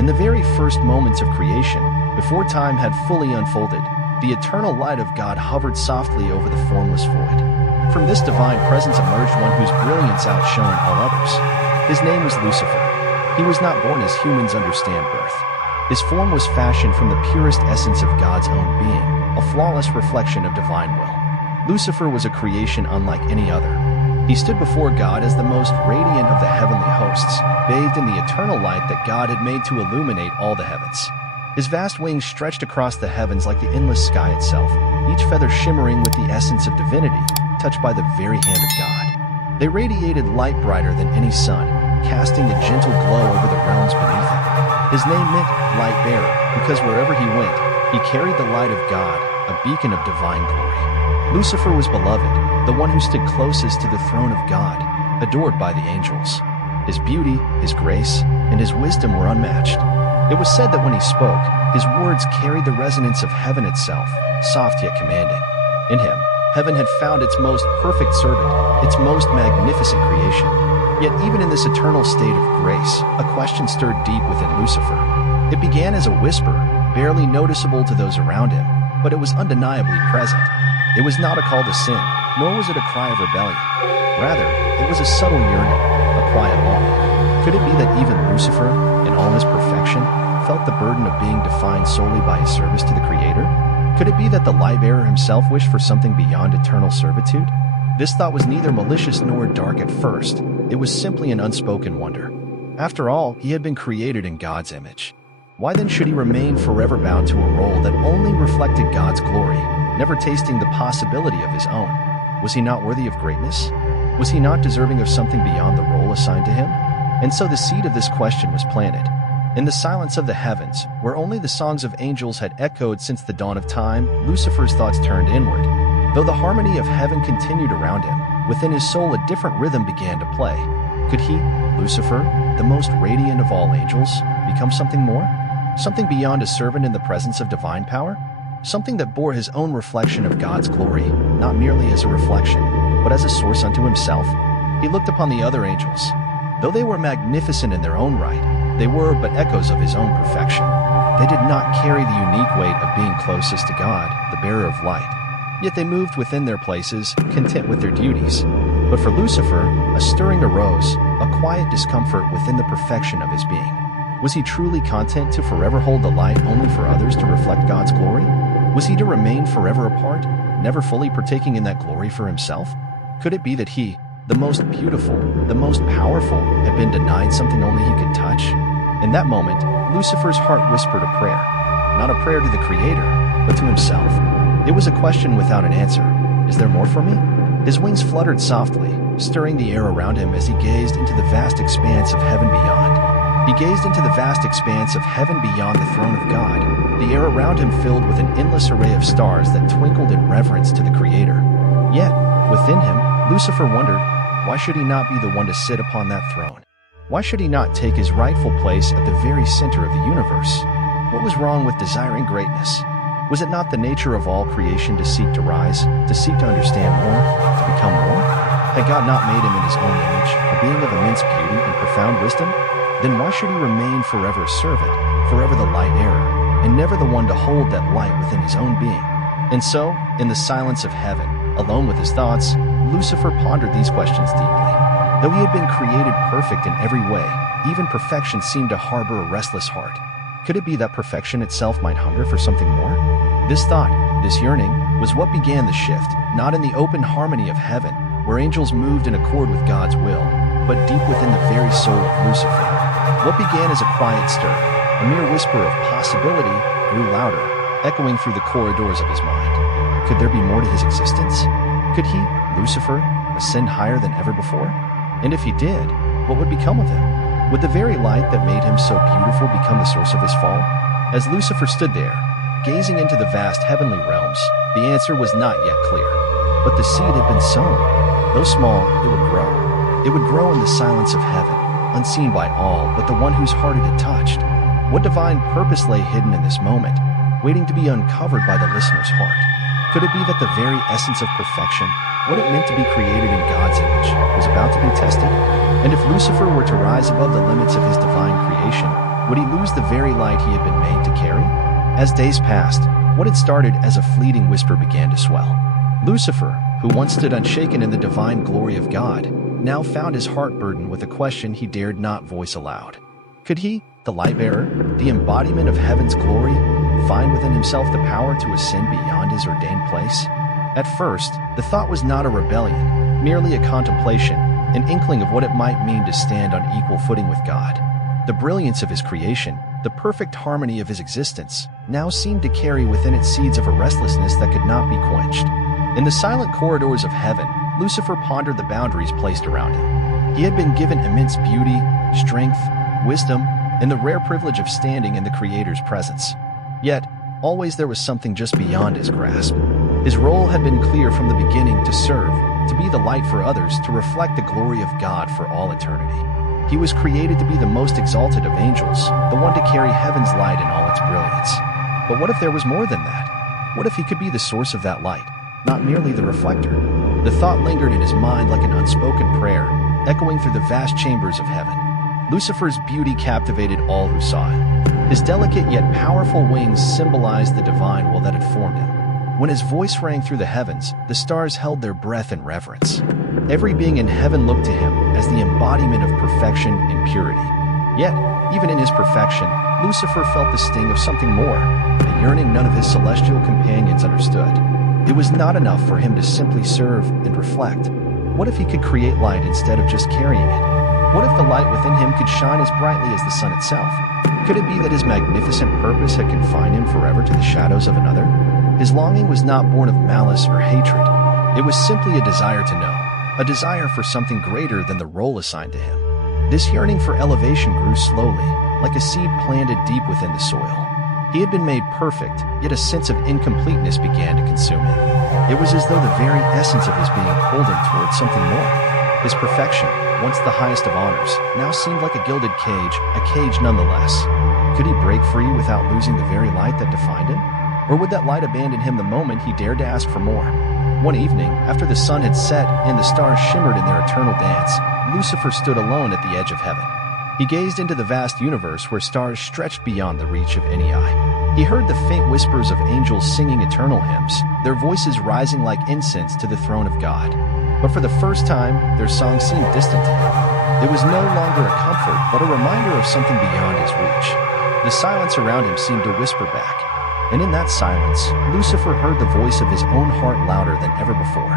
In the very first moments of creation, before time had fully unfolded, the eternal light of God hovered softly over the formless void. From this divine presence emerged one whose brilliance outshone all others. His name was Lucifer. He was not born as humans understand birth. His form was fashioned from the purest essence of God's own being, a flawless reflection of divine will. Lucifer was a creation unlike any other. He stood before God as the most radiant of the heavenly hosts, bathed in the eternal light that God had made to illuminate all the heavens. His vast wings stretched across the heavens like the endless sky itself, each feather shimmering with the essence of divinity, touched by the very hand of God. They radiated light brighter than any sun, casting a gentle glow over the realms beneath him. His name meant light bearer, because wherever he went, he carried the light of God, a beacon of divine glory. Lucifer was beloved, the one who stood closest to the throne of God, adored by the angels. His beauty, his grace, and his wisdom were unmatched. It was said that when he spoke, his words carried the resonance of heaven itself, soft yet commanding. In him, heaven had found its most perfect servant, its most magnificent creation. Yet even in this eternal state of grace, a question stirred deep within Lucifer. It began as a whisper, barely noticeable to those around him, but it was undeniably present. It was not a call to sin, nor was it a cry of rebellion. Rather, it was a subtle yearning, a quiet longing. Could it be that even Lucifer, in all his perfection, felt the burden of being defined solely by his service to the Creator? Could it be that the light-bearer himself wished for something beyond eternal servitude? This thought was neither malicious nor dark at first. It was simply an unspoken wonder. After all, he had been created in God's image. Why then should he remain forever bound to a role that only reflected God's glory, never tasting the possibility of his own? Was he not worthy of greatness? Was he not deserving of something beyond the role assigned to him? And so the seed of this question was planted. In the silence of the heavens, where only the songs of angels had echoed since the dawn of time, Lucifer's thoughts turned inward. Though the harmony of heaven continued around him, within his soul a different rhythm began to play. Could he, Lucifer, the most radiant of all angels, become something more? Something beyond a servant in the presence of divine power? Something that bore his own reflection of God's glory, not merely as a reflection, but as a source unto himself? He looked upon the other angels. Though they were magnificent in their own right, they were but echoes of his own perfection. They did not carry the unique weight of being closest to God, the bearer of light. Yet they moved within their places, content with their duties. But for Lucifer, a stirring arose, a quiet discomfort within the perfection of his being. Was he truly content to forever hold the light only for others to reflect God's glory? Was he to remain forever apart, never fully partaking in that glory for himself? Could it be that he, the most beautiful, the most powerful, had been denied something only he could touch? In that moment, Lucifer's heart whispered a prayer. Not a prayer to the Creator, but to himself. It was a question without an answer. Is there more for me? His wings fluttered softly, stirring the air around him as he gazed into the vast expanse of heaven beyond. He gazed into the vast expanse of heaven beyond the throne of God, the air around him filled with an endless array of stars that twinkled in reverence to the Creator. Yet, within him, Lucifer wondered, why should he not be the one to sit upon that throne? Why should he not take his rightful place at the very center of the universe? What was wrong with desiring greatness? Was it not the nature of all creation to seek to rise, to seek to understand more, to become more? Had God not made him in his own image, a being of immense beauty and profound wisdom? Then why should he remain forever a servant, forever the light bearer, and never the one to hold that light within his own being? And so, in the silence of heaven, alone with his thoughts, Lucifer pondered these questions deeply. Though he had been created perfect in every way, even perfection seemed to harbor a restless heart. Could it be that perfection itself might hunger for something more? This thought, this yearning, was what began the shift, not in the open harmony of heaven, where angels moved in accord with God's will, but deep within the very soul of Lucifer. What began as a quiet stir, a mere whisper of possibility, grew louder, echoing through the corridors of his mind. Could there be more to his existence? Could he, Lucifer, ascend higher than ever before? And if he did, what would become of him? Would the very light that made him so beautiful become the source of his fall? As Lucifer stood there, gazing into the vast heavenly realms, the answer was not yet clear. But the seed had been sown. Though small, it would grow. It would grow in the silence of heaven, unseen by all but the one whose heart it had touched. What divine purpose lay hidden in this moment, waiting to be uncovered by the listener's heart? Could it be that the very essence of perfection, What it meant to be created in God's image was about to be tested. And if Lucifer were to rise above the limits of his divine creation, would he lose the very light he had been made to carry? As days passed, what had started as a fleeting whisper began to swell. Lucifer, who once stood unshaken in the divine glory of God, now found his heart burdened with a question he dared not voice aloud. Could he, the light-bearer, the embodiment of heaven's glory, find within himself the power to ascend beyond his ordained place? At first, the thought was not a rebellion, merely a contemplation, an inkling of what it might mean to stand on equal footing with God. The brilliance of his creation, the perfect harmony of his existence, now seemed to carry within it seeds of a restlessness that could not be quenched. In the silent corridors of heaven, Lucifer pondered the boundaries placed around him. He had been given immense beauty, strength, wisdom, and the rare privilege of standing in the Creator's presence. Yet, always there was something just beyond his grasp. His role had been clear from the beginning: to serve, to be the light for others, to reflect the glory of God for all eternity. He was created to be the most exalted of angels, the one to carry heaven's light in all its brilliance. But what if there was more than that? What if he could be the source of that light, not merely the reflector? The thought lingered in his mind like an unspoken prayer, echoing through the vast chambers of heaven. Lucifer's beauty captivated all who saw him. His delicate yet powerful wings symbolized the divine will that had formed him. When his voice rang through the heavens, the stars held their breath in reverence. Every being in heaven looked to him as the embodiment of perfection and purity. Yet, even in his perfection, Lucifer felt the sting of something more, a yearning none of his celestial companions understood. It was not enough for him to simply serve and reflect. What if he could create light instead of just carrying it? What if the light within him could shine as brightly as the sun itself? Could it be that his magnificent purpose had confined him forever to the shadows of another? His longing was not born of malice or hatred. It was simply a desire to know, a desire for something greater than the role assigned to him. This yearning for elevation grew slowly, like a seed planted deep within the soil. He had been made perfect, yet a sense of incompleteness began to consume him. It was as though the very essence of his being pulled him towards something more. His perfection, once the highest of honors, now seemed like a gilded cage, a cage nonetheless. Could he break free without losing the very light that defined him? Or would that light abandon him the moment he dared to ask for more? One evening, after the sun had set and the stars shimmered in their eternal dance, Lucifer stood alone at the edge of heaven. He gazed into the vast universe where stars stretched beyond the reach of any eye. He heard the faint whispers of angels singing eternal hymns, their voices rising like incense to the throne of God. But for the first time, their song seemed distant to him. It was no longer a comfort, but a reminder of something beyond his reach. The silence around him seemed to whisper back. And in that silence, Lucifer heard the voice of his own heart louder than ever before.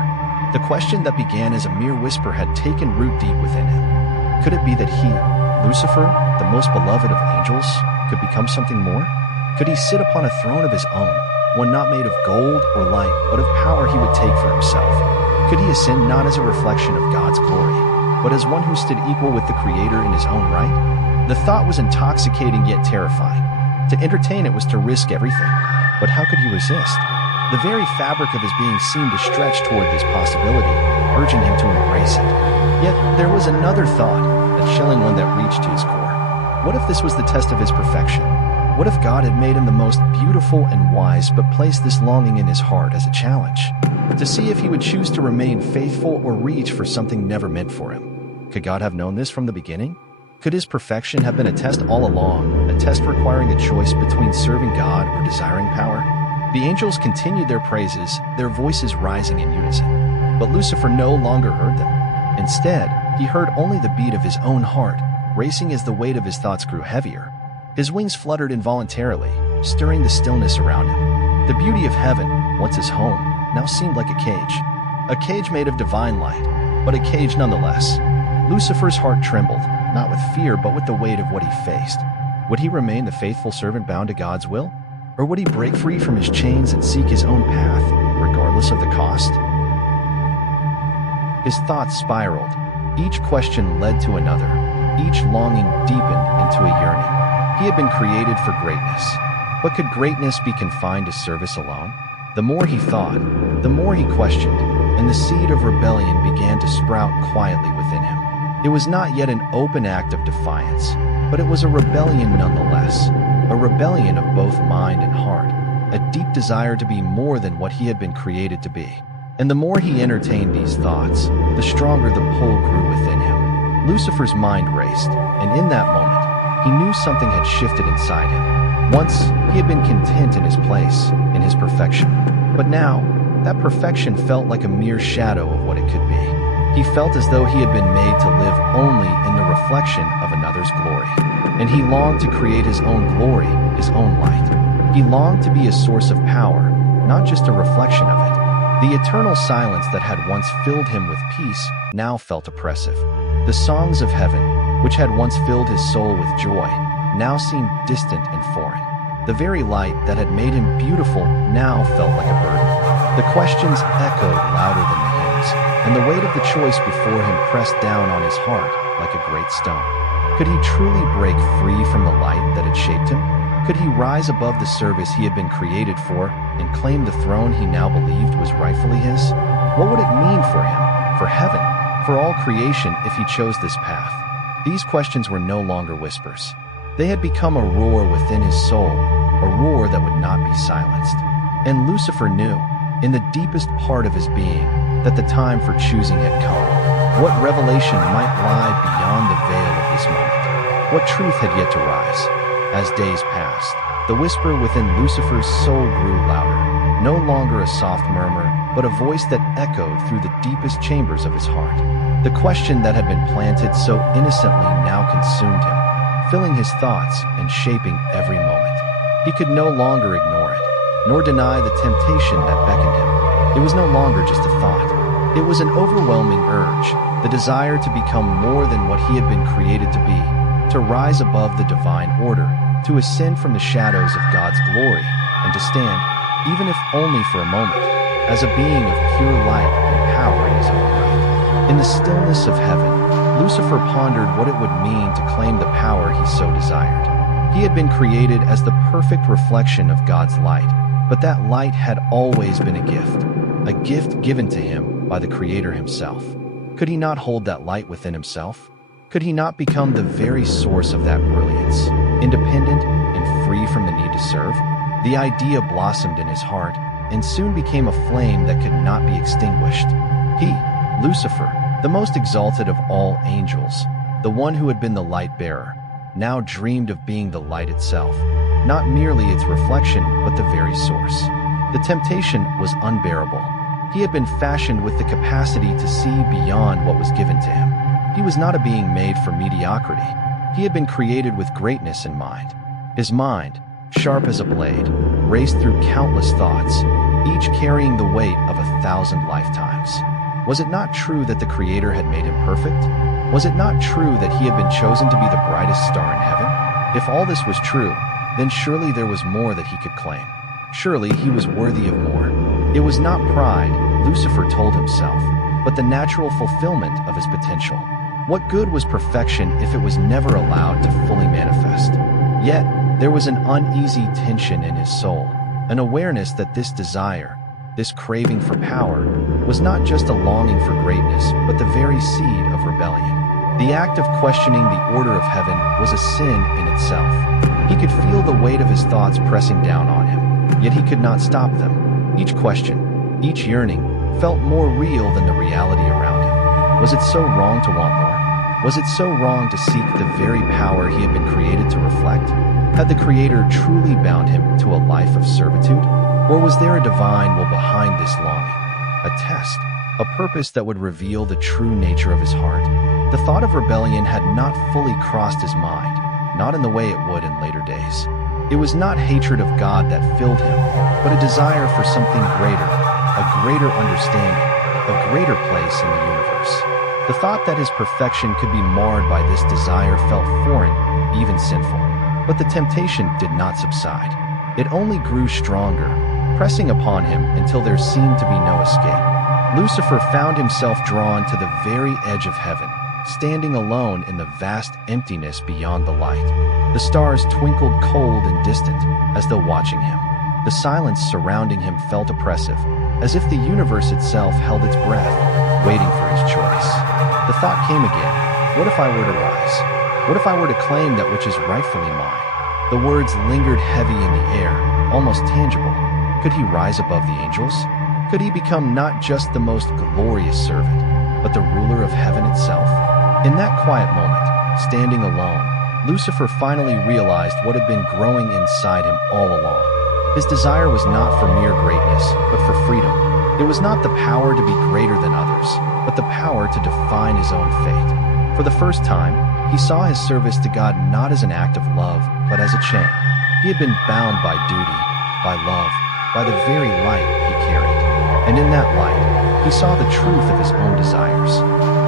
The question that began as a mere whisper had taken root deep within him. Could it be that he, Lucifer, the most beloved of angels, could become something more? Could he sit upon a throne of his own, one not made of gold or light, but of power he would take for himself? Could he ascend not as a reflection of God's glory, but as one who stood equal with the Creator in his own right? The thought was intoxicating yet terrifying. To entertain it was to risk everything. But how could he resist? The very fabric of his being seemed to stretch toward this possibility, urging him to embrace it. Yet there was another thought, a chilling one that reached to his core. What if this was the test of his perfection? What if God had made him the most beautiful and wise, but placed this longing in his heart as a challenge? To see if he would choose to remain faithful or reach for something never meant for him. Could God have known this from the beginning? Could his perfection have been a test all along, a test requiring a choice between serving God or desiring power? The angels continued their praises, their voices rising in unison. But Lucifer no longer heard them. Instead, he heard only the beat of his own heart, racing as the weight of his thoughts grew heavier. His wings fluttered involuntarily, stirring the stillness around him. The beauty of heaven, once his home, now seemed like a cage made of divine light, but a cage nonetheless. Lucifer's heart trembled, not with fear but with the weight of what he faced. Would he remain the faithful servant bound to God's will? Or would he break free from his chains and seek his own path, regardless of the cost? His thoughts spiraled. Each question led to another. Each longing deepened into a yearning. He had been created for greatness. But could greatness be confined to service alone? The more he thought, the more he questioned, and the seed of rebellion began to sprout quietly within him. It was not yet an open act of defiance, but it was a rebellion nonetheless, a rebellion of both mind and heart, a deep desire to be more than what he had been created to be. And the more he entertained these thoughts, the stronger the pull grew within him. Lucifer's mind raced, and in that moment, he knew something had shifted inside him. Once, he had been content in his place, in his perfection. But now, that perfection felt like a mere shadow of what it could be. He felt as though he had been made to live only in the reflection of another's glory. And he longed to create his own glory, his own light. He longed to be a source of power, not just a reflection of it. The eternal silence that had once filled him with peace now felt oppressive. The songs of heaven, which had once filled his soul with joy, now seemed distant and foreign. The very light that had made him beautiful now felt like a burden. The questions echoed louder than the hymns, and the weight of the choice before him pressed down on his heart like a great stone. Could he truly break free from the light that had shaped him? Could he rise above the service he had been created for and claim the throne he now believed was rightfully his? What would it mean for him, for heaven, for all creation if he chose this path? These questions were no longer whispers. They had become a roar within his soul, a roar that would not be silenced. And Lucifer knew, in the deepest part of his being, that the time for choosing had come. What revelation might lie beyond the veil of this moment? What truth had yet to rise? As days passed, the whisper within Lucifer's soul grew louder, no longer a soft murmur, but a voice that echoed through the deepest chambers of his heart. The question that had been planted so innocently now consumed him, filling his thoughts and shaping every moment. He could no longer ignore it, nor deny the temptation that beckoned him. It was no longer just a thought. It was an overwhelming urge, the desire to become more than what he had been created to be, to rise above the divine order, to ascend from the shadows of God's glory, and to stand, even if only for a moment, as a being of pure light and power in his own right. In the stillness of heaven, Lucifer pondered what it would mean to claim the power he so desired. He had been created as the perfect reflection of God's light, but that light had always been a gift given to him by the Creator himself. Could he not hold that light within himself? Could he not become the very source of that brilliance, independent and free from the need to serve? The idea blossomed in his heart and soon became a flame that could not be extinguished. He, Lucifer, the most exalted of all angels, the one who had been the light bearer, now dreamed of being the light itself, not merely its reflection, but the very source. The temptation was unbearable. He had been fashioned with the capacity to see beyond what was given to him. He was not a being made for mediocrity. He had been created with greatness in mind. His mind, sharp as a blade, raced through countless thoughts, each carrying the weight of 1,000 lifetimes. Was it not true that the Creator had made him perfect? Was it not true that he had been chosen to be the brightest star in heaven? If all this was true, then surely there was more that he could claim. Surely he was worthy of more. It was not pride, Lucifer told himself, but the natural fulfillment of his potential. What good was perfection if it was never allowed to fully manifest? Yet, there was an uneasy tension in his soul, an awareness that this desire, this craving for power, was not just a longing for greatness, but the very seed of rebellion. The act of questioning the order of heaven was a sin in itself. He could feel the weight of his thoughts pressing down on him, yet he could not stop them. Each question, each yearning, felt more real than the reality around him. Was it so wrong to want more? Was it so wrong to seek the very power he had been created to reflect? Had the Creator truly bound him to a life of servitude? Or was there a divine will behind this longing? A test, a purpose that would reveal the true nature of his heart? The thought of rebellion had not fully crossed his mind, not in the way it would in later days. It was not hatred of God that filled him, but a desire for something greater, a greater understanding, a greater place in the universe. The thought that his perfection could be marred by this desire felt foreign, even sinful. But the temptation did not subside. It only grew stronger, pressing upon him until there seemed to be no escape. Lucifer found himself drawn to the very edge of heaven, standing alone in the vast emptiness beyond the light. The stars twinkled cold and distant, as though watching him. The silence surrounding him felt oppressive, as if the universe itself held its breath, waiting for his choice. The thought came again, what if I were to rise? What if I were to claim that which is rightfully mine? The words lingered heavy in the air, almost tangible. Could he rise above the angels? Could he become not just the most glorious servant, but the ruler of heaven itself? In that quiet moment, standing alone, Lucifer finally realized what had been growing inside him all along. His desire was not for mere greatness, but for freedom. It was not the power to be greater than others, but the power to define his own fate. For the first time, he saw his service to God not as an act of love, but as a chain. He had been bound by duty, by love, by the very light he carried. And in that light, he saw the truth of his own desires.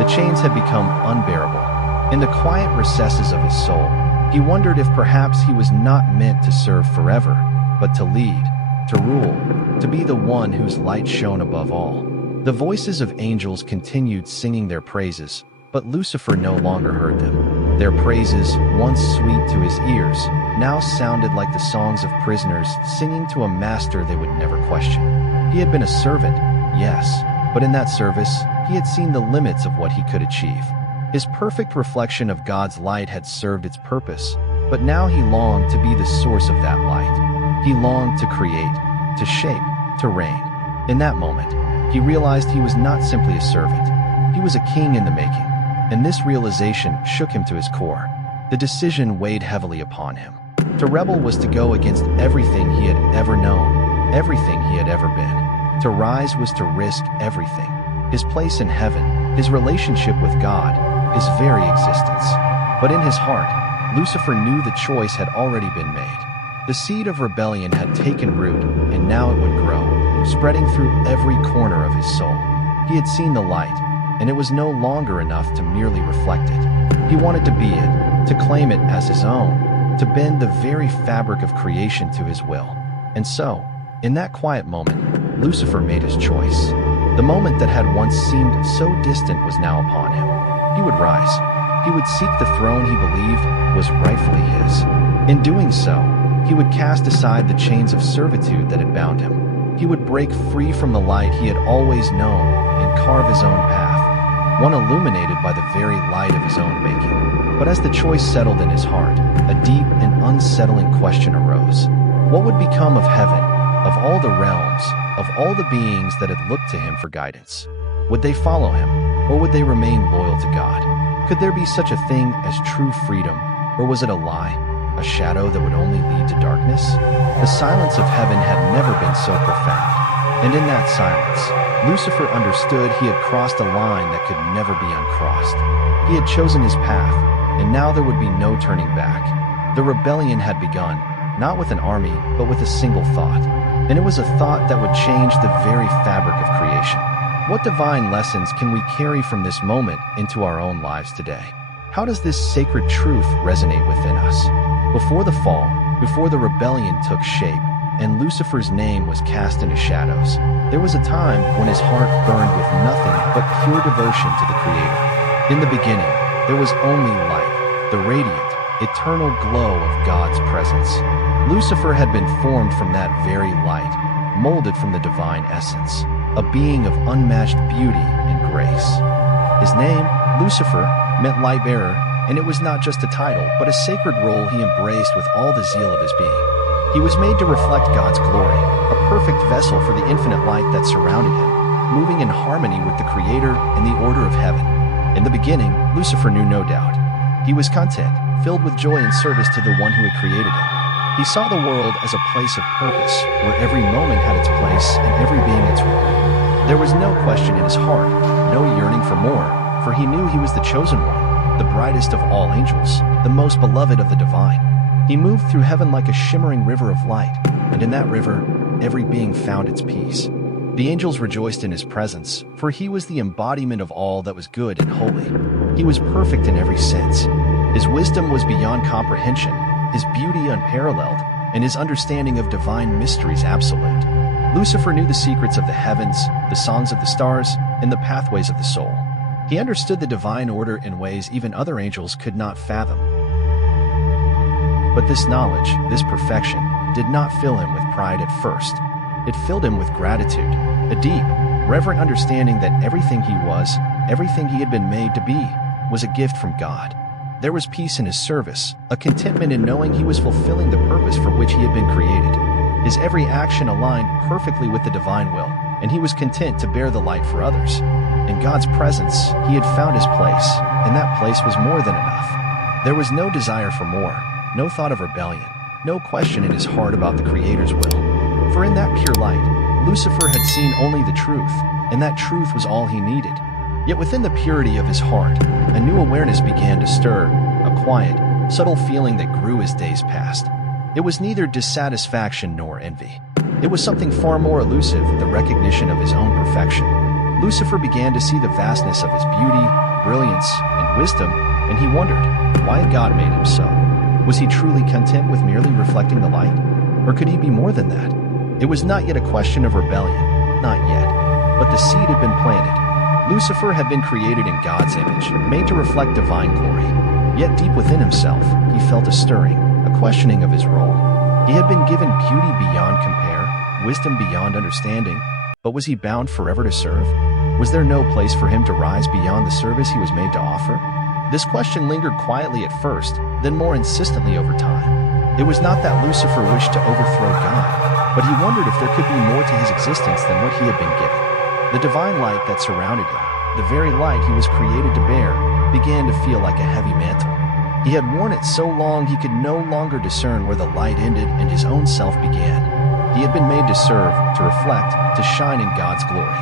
The chains had become unbearable. In the quiet recesses of his soul, he wondered if perhaps he was not meant to serve forever, but to lead, to rule, to be the one whose light shone above all. The voices of angels continued singing their praises, but Lucifer no longer heard them. Their praises, once sweet to his ears, now sounded like the songs of prisoners singing to a master they would never question. He had been a servant, yes, but in that service, he had seen the limits of what he could achieve. His perfect reflection of God's light had served its purpose, but now he longed to be the source of that light. He longed to create, to shape, to reign. In that moment, he realized he was not simply a servant. He was a king in the making, and this realization shook him to his core. The decision weighed heavily upon him. To rebel was to go against everything he had ever known, everything he had ever been. To rise was to risk everything. His place in heaven, his relationship with God, his very existence. But in his heart, Lucifer knew the choice had already been made. The seed of rebellion had taken root, and now it would grow, spreading through every corner of his soul. He had seen the light, and it was no longer enough to merely reflect it. He wanted to be it, to claim it as his own, to bend the very fabric of creation to his will. And so, in that quiet moment, Lucifer made his choice. The moment that had once seemed so distant was now upon him. He would rise. He would seek the throne he believed was rightfully his. In doing so, he would cast aside the chains of servitude that had bound him. He would break free from the light he had always known and carve his own path, one illuminated by the very light of his own making. But as the choice settled in his heart, a deep and unsettling question arose. What would become of heaven, of all the realms, of all the beings that had looked to him for guidance? Would they follow him, or would they remain loyal to God? Could there be such a thing as true freedom, or was it a lie? A shadow that would only lead to darkness? The silence of heaven had never been so profound. And in that silence, Lucifer understood he had crossed a line that could never be uncrossed. He had chosen his path, and now there would be no turning back. The rebellion had begun, not with an army, but with a single thought. And it was a thought that would change the very fabric of creation. What divine lessons can we carry from this moment into our own lives today? How does this sacred truth resonate within us? Before the fall, before the rebellion took shape, and Lucifer's name was cast into shadows, there was a time when his heart burned with nothing but pure devotion to the Creator. In the beginning, there was only light, the radiant, eternal glow of God's presence. Lucifer had been formed from that very light, molded from the divine essence, a being of unmatched beauty and grace. His name, Lucifer, meant light bearer, and it was not just a title, but a sacred role he embraced with all the zeal of his being. He was made to reflect God's glory, a perfect vessel for the infinite light that surrounded him, moving in harmony with the Creator and the order of heaven. In the beginning, Lucifer knew no doubt. He was content, filled with joy and service to the one who had created him. He saw the world as a place of purpose, where every moment had its place and every being its role. There was no question in his heart, no yearning for more, for he knew he was the chosen one, the brightest of all angels, the most beloved of the divine. He moved through heaven like a shimmering river of light, and in that river, every being found its peace. The angels rejoiced in his presence, for he was the embodiment of all that was good and holy. He was perfect in every sense. His wisdom was beyond comprehension, his beauty unparalleled, and his understanding of divine mysteries absolute. Lucifer knew the secrets of the heavens, the songs of the stars, and the pathways of the soul. He understood the divine order in ways even other angels could not fathom. But this knowledge, this perfection, did not fill him with pride at first. It filled him with gratitude, a deep, reverent understanding that everything he was, everything he had been made to be, was a gift from God. There was peace in his service, a contentment in knowing he was fulfilling the purpose for which he had been created. His every action aligned perfectly with the divine will, and he was content to bear the light for others. In God's presence, he had found his place, and that place was more than enough. There was no desire for more, no thought of rebellion, no question in his heart about the Creator's will. For in that pure light, Lucifer had seen only the truth, and that truth was all he needed. Yet within the purity of his heart, a new awareness began to stir, a quiet, subtle feeling that grew as days passed. It was neither dissatisfaction nor envy. It was something far more elusive, the recognition of his own perfection. Lucifer began to see the vastness of his beauty, brilliance, and wisdom, and he wondered, why had God made him so? Was he truly content with merely reflecting the light? Or could he be more than that? It was not yet a question of rebellion, not yet. But the seed had been planted. Lucifer had been created in God's image, made to reflect divine glory. Yet deep within himself, he felt a stirring, a questioning of his role. He had been given beauty beyond compare, wisdom beyond understanding, but was he bound forever to serve? Was there no place for him to rise beyond the service he was made to offer? This question lingered quietly at first, then more insistently over time. It was not that Lucifer wished to overthrow God, but he wondered if there could be more to his existence than what he had been given. The divine light that surrounded him, the very light he was created to bear, began to feel like a heavy mantle. He had worn it so long he could no longer discern where the light ended and his own self began. He had been made to serve, to reflect, to shine in God's glory.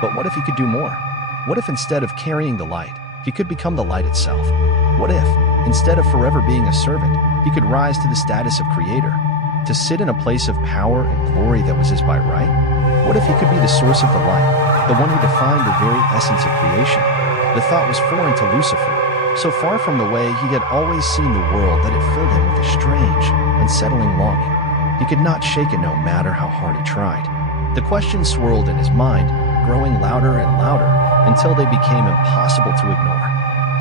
But what if he could do more? What if instead of carrying the light, he could become the light itself? What if, instead of forever being a servant, he could rise to the status of creator, to sit in a place of power and glory that was his by right? What if he could be the source of the light, the one who defined the very essence of creation? The thought was foreign to Lucifer, so far from the way he had always seen the world that it filled him with a strange, unsettling longing. He could not shake it no matter how hard he tried. The questions swirled in his mind, growing louder and louder, until they became impossible to ignore.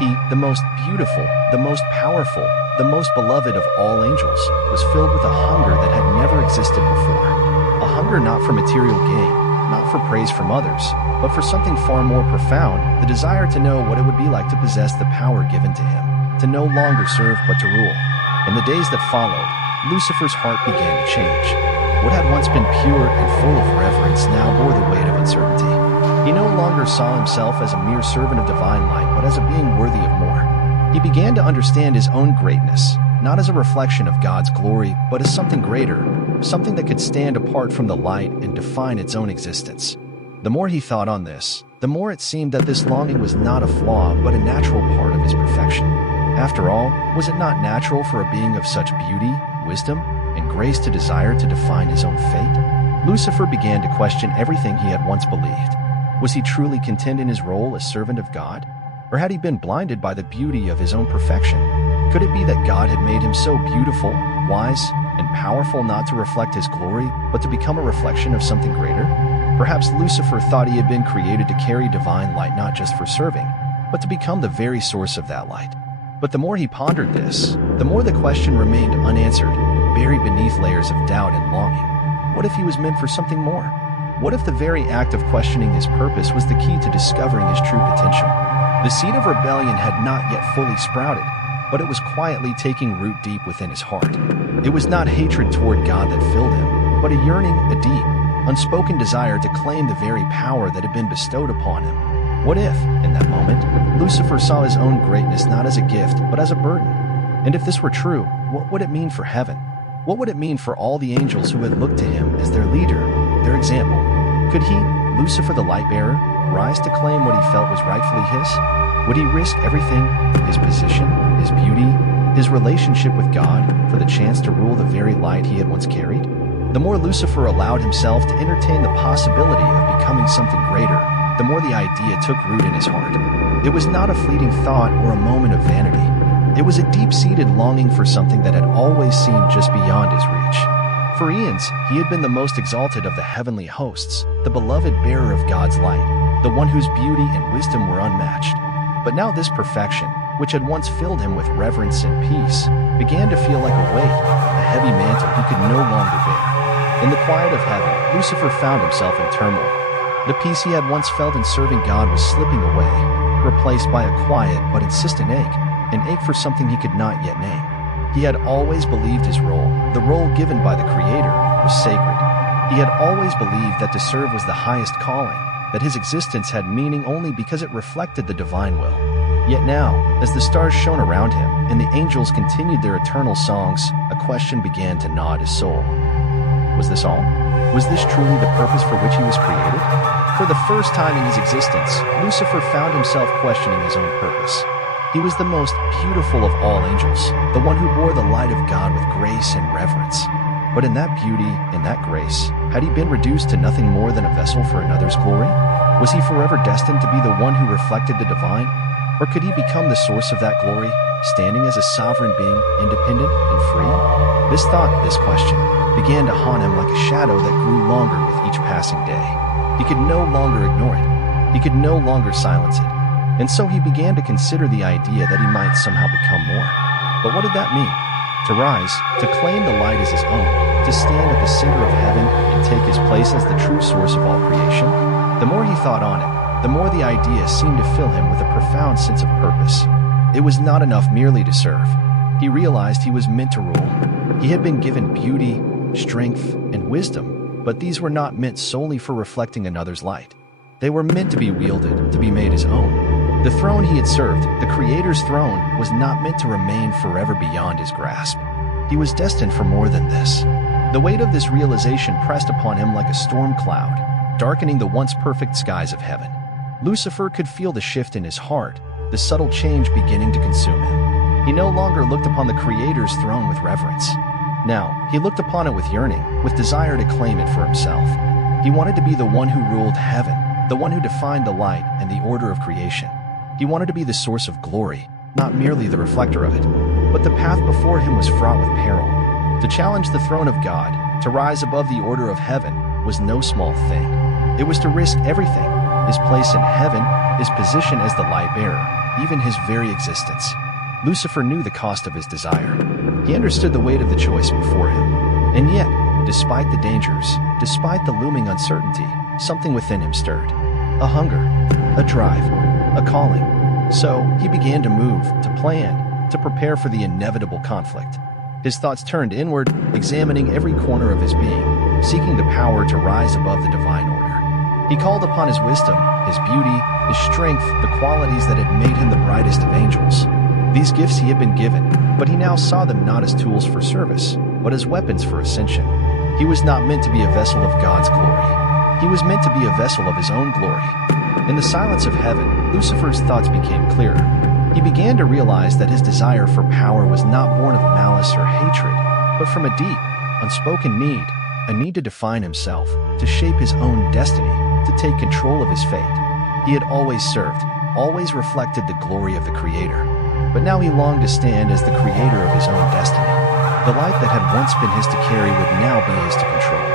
He, the most beautiful, the most powerful, the most beloved of all angels, was filled with a hunger that had never existed before. A hunger not for material gain, not for praise from others, but for something far more profound, the desire to know what it would be like to possess the power given to him, to no longer serve but to rule. In the days that followed, Lucifer's heart began to change. What had once been pure and full of reverence now bore the weight of uncertainty. He no longer saw himself as a mere servant of divine light, but as a being worthy of more. He began to understand his own greatness, not as a reflection of God's glory, but as something greater, something that could stand apart from the light and define its own existence. The more he thought on this, the more it seemed that this longing was not a flaw, but a natural part of his perfection. After all, was it not natural for a being of such beauty, wisdom, and grace to desire to define his own fate? Lucifer began to question everything he had once believed. Was he truly content in his role as servant of God? Or had he been blinded by the beauty of his own perfection? Could it be that God had made him so beautiful, wise, and powerful not to reflect his glory, but to become a reflection of something greater? Perhaps Lucifer thought he had been created to carry divine light not just for serving, but to become the very source of that light. But the more he pondered this, the more the question remained unanswered, buried beneath layers of doubt and longing. What if he was meant for something more? What if the very act of questioning his purpose was the key to discovering his true potential? The seed of rebellion had not yet fully sprouted, but it was quietly taking root deep within his heart. It was not hatred toward God that filled him, but a yearning, a deep, unspoken desire to claim the very power that had been bestowed upon him. What if, in that moment, Lucifer saw his own greatness not as a gift, but as a burden? And if this were true, what would it mean for heaven? What would it mean for all the angels who had looked to him as their leader, their example? Could he, Lucifer the light-bearer, rise to claim what he felt was rightfully his? Would he risk everything, his position, his beauty, his relationship with God, for the chance to rule the very light he had once carried? The more Lucifer allowed himself to entertain the possibility of becoming something greater, the more the idea took root in his heart. It was not a fleeting thought or a moment of vanity. It was a deep-seated longing for something that had always seemed just beyond his reach. For eons, he had been the most exalted of the heavenly hosts, the beloved bearer of God's light, the one whose beauty and wisdom were unmatched. But now this perfection, which had once filled him with reverence and peace, began to feel like a weight, a heavy mantle he could no longer bear. In the quiet of heaven, Lucifer found himself in turmoil. The peace he had once felt in serving God was slipping away, replaced by a quiet but insistent ache, an ache for something he could not yet name. He had always believed his role, the role given by the Creator, was sacred. He had always believed that to serve was the highest calling, that his existence had meaning only because it reflected the divine will. Yet now, as the stars shone around him and the angels continued their eternal songs, a question began to gnaw at his soul. Was this all? Was this truly the purpose for which he was created? For the first time in his existence, Lucifer found himself questioning his own purpose. He was the most beautiful of all angels, the one who bore the light of God with grace and reverence. But in that beauty, in that grace, had he been reduced to nothing more than a vessel for another's glory? Was he forever destined to be the one who reflected the divine? Or could he become the source of that glory, standing as a sovereign being, independent and free? This thought, this question, began to haunt him like a shadow that grew longer with each passing day. He could no longer ignore it. He could no longer silence it. And so he began to consider the idea that he might somehow become more. But what did that mean? To rise, to claim the light as his own, to stand at the center of heaven and take his place as the true source of all creation? The more he thought on it, the more the idea seemed to fill him with a profound sense of purpose. It was not enough merely to serve. He realized he was meant to rule. He had been given beauty, strength, and wisdom, but these were not meant solely for reflecting another's light. They were meant to be wielded, to be made his own. The throne he had served, the Creator's throne, was not meant to remain forever beyond his grasp. He was destined for more than this. The weight of this realization pressed upon him like a storm cloud, darkening the once perfect skies of heaven. Lucifer could feel the shift in his heart, the subtle change beginning to consume him. He no longer looked upon the Creator's throne with reverence. Now, he looked upon it with yearning, with desire to claim it for himself. He wanted to be the one who ruled heaven, the one who defined the light and the order of creation. He wanted to be the source of glory, not merely the reflector of it. But the path before him was fraught with peril. To challenge the throne of God, to rise above the order of heaven, was no small thing. It was to risk everything: his place in heaven, his position as the light bearer, even his very existence. Lucifer knew the cost of his desire. He understood the weight of the choice before him. And yet, despite the dangers, despite the looming uncertainty, something within him stirred. A hunger, a drive, a calling. So, he began to move, to plan, to prepare for the inevitable conflict. His thoughts turned inward, examining every corner of his being, seeking the power to rise above the divine order. He called upon his wisdom, his beauty, his strength, the qualities that had made him the brightest of angels. These gifts he had been given, but he now saw them not as tools for service, but as weapons for ascension. He was not meant to be a vessel of God's glory. He was meant to be a vessel of his own glory. In the silence of heaven, Lucifer's thoughts became clearer. He began to realize that his desire for power was not born of malice or hatred, but from a deep, unspoken need, a need to define himself, to shape his own destiny, to take control of his fate. He had always served, always reflected the glory of the Creator, but now he longed to stand as the creator of his own destiny. The light that had once been his to carry would now be his to control.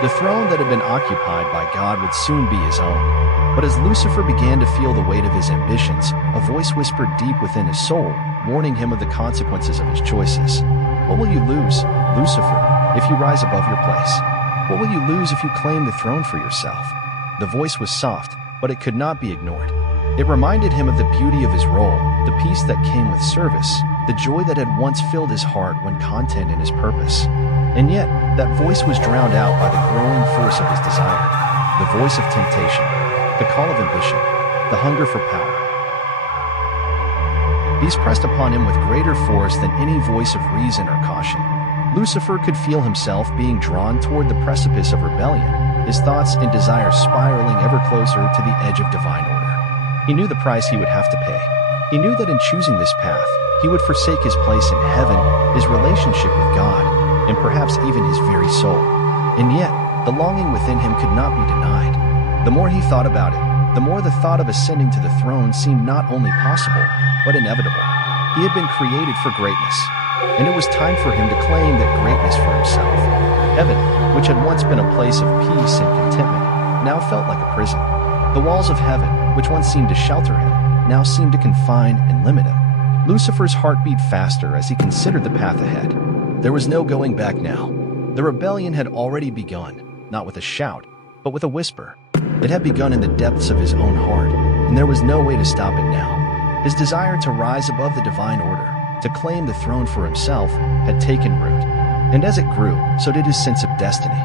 The throne that had been occupied by God would soon be his own. But as Lucifer began to feel the weight of his ambitions, a voice whispered deep within his soul, warning him of the consequences of his choices. What will you lose, Lucifer, if you rise above your place? What will you lose if you claim the throne for yourself? The voice was soft, but it could not be ignored. It reminded him of the beauty of his role, the peace that came with service, the joy that had once filled his heart when content in his purpose. And yet, that voice was drowned out by the growing force of his desire, the voice of temptation, the call of ambition, the hunger for power. These pressed upon him with greater force than any voice of reason or caution. Lucifer could feel himself being drawn toward the precipice of rebellion, his thoughts and desires spiraling ever closer to the edge of divine order. He knew the price he would have to pay. He knew that in choosing this path, he would forsake his place in heaven, his relationship with God, and perhaps even his very soul. And yet, the longing within him could not be denied. The more he thought about it, the more the thought of ascending to the throne seemed not only possible, but inevitable. He had been created for greatness, and it was time for him to claim that greatness for himself. Heaven, which had once been a place of peace and contentment, now felt like a prison. The walls of heaven, which once seemed to shelter him, now seemed to confine and limit him. Lucifer's heart beat faster as he considered the path ahead. There was no going back now. The rebellion had already begun, not with a shout, but with a whisper. It had begun in the depths of his own heart, and there was no way to stop it now. His desire to rise above the divine order, to claim the throne for himself, had taken root. And as it grew, so did his sense of destiny.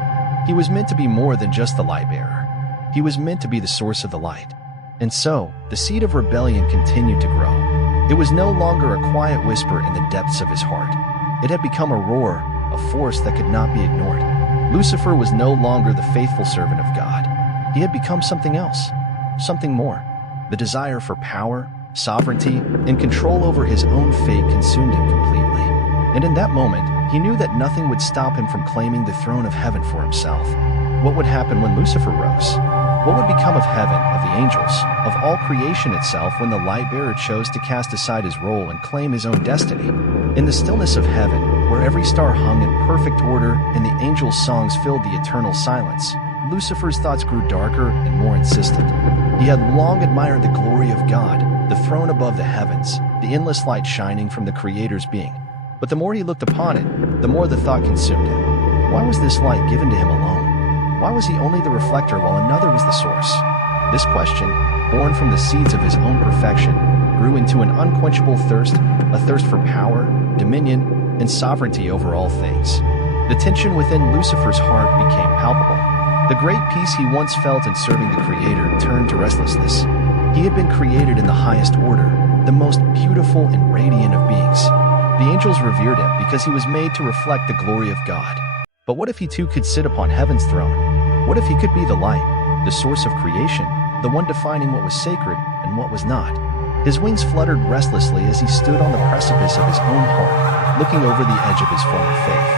He was meant to be more than just the light bearer. He was meant to be the source of the light. And so, the seed of rebellion continued to grow. It was no longer a quiet whisper in the depths of his heart. It had become a roar, a force that could not be ignored. Lucifer was no longer the faithful servant of God. He had become something else, something more. The desire for power, sovereignty, and control over his own fate consumed him completely. And in that moment, he knew that nothing would stop him from claiming the throne of heaven for himself. What would happen when Lucifer rose? What would become of heaven, of the angels, of all creation itself when the light-bearer chose to cast aside his role and claim his own destiny? In the stillness of heaven, where every star hung in perfect order and the angels' songs filled the eternal silence, Lucifer's thoughts grew darker and more insistent. He had long admired the glory of God, the throne above the heavens, the endless light shining from the Creator's being. But the more he looked upon it, the more the thought consumed him. Why was this light given to him alone? Why was he only the reflector while another was the source? This question, born from the seeds of his own perfection, grew into an unquenchable thirst, a thirst for power, dominion, and sovereignty over all things. The tension within Lucifer's heart became palpable. The great peace he once felt in serving the Creator turned to restlessness. He had been created in the highest order, the most beautiful and radiant of beings. The angels revered him because he was made to reflect the glory of God. But what if he too could sit upon heaven's throne? What if he could be the light, the source of creation, the one defining what was sacred and what was not? His wings fluttered restlessly as he stood on the precipice of his own heart, looking over the edge of his former faith.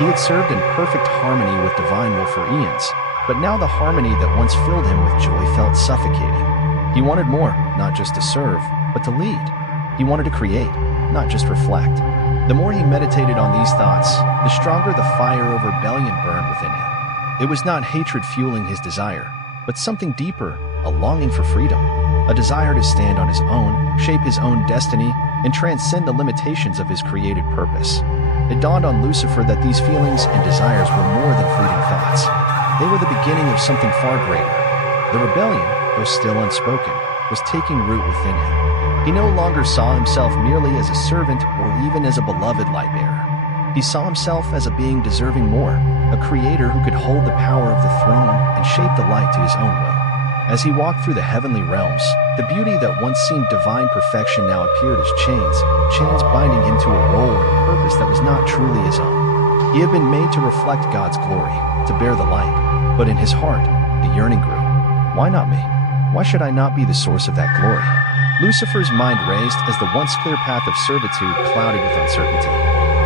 He had served in perfect harmony with divine will for eons, but now the harmony that once filled him with joy felt suffocating. He wanted more, not just to serve, but to lead. He wanted to create, not just reflect. The more he meditated on these thoughts, the stronger the fire of rebellion burned within him. It was not hatred fueling his desire, but something deeper, a longing for freedom, a desire to stand on his own, shape his own destiny, and transcend the limitations of his created purpose. It dawned on Lucifer that these feelings and desires were more than fleeting thoughts. They were the beginning of something far greater. The rebellion, though still unspoken, was taking root within him. He no longer saw himself merely as a servant or even as a beloved light-bearer. He saw himself as a being deserving more, a creator who could hold the power of the throne and shape the light to his own will. As he walked through the heavenly realms, the beauty that once seemed divine perfection now appeared as chains binding him to a role and a purpose that was not truly his own. He had been made to reflect God's glory, to bear the light, but in his heart, the yearning grew. Why not me? Why should I not be the source of that glory? Lucifer's mind raced as the once clear path of servitude clouded with uncertainty.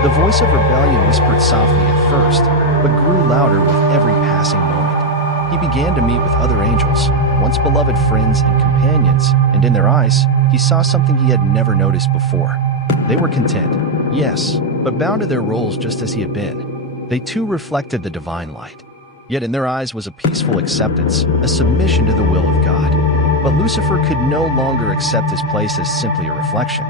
The voice of rebellion whispered softly at first, but grew louder with every passing moment. He began to meet with other angels, once beloved friends and companions, and in their eyes, he saw something he had never noticed before. They were content, yes, but bound to their roles just as he had been. They too reflected the divine light. Yet in their eyes was a peaceful acceptance, a submission to the will of God. But Lucifer could no longer accept his place as simply a reflection.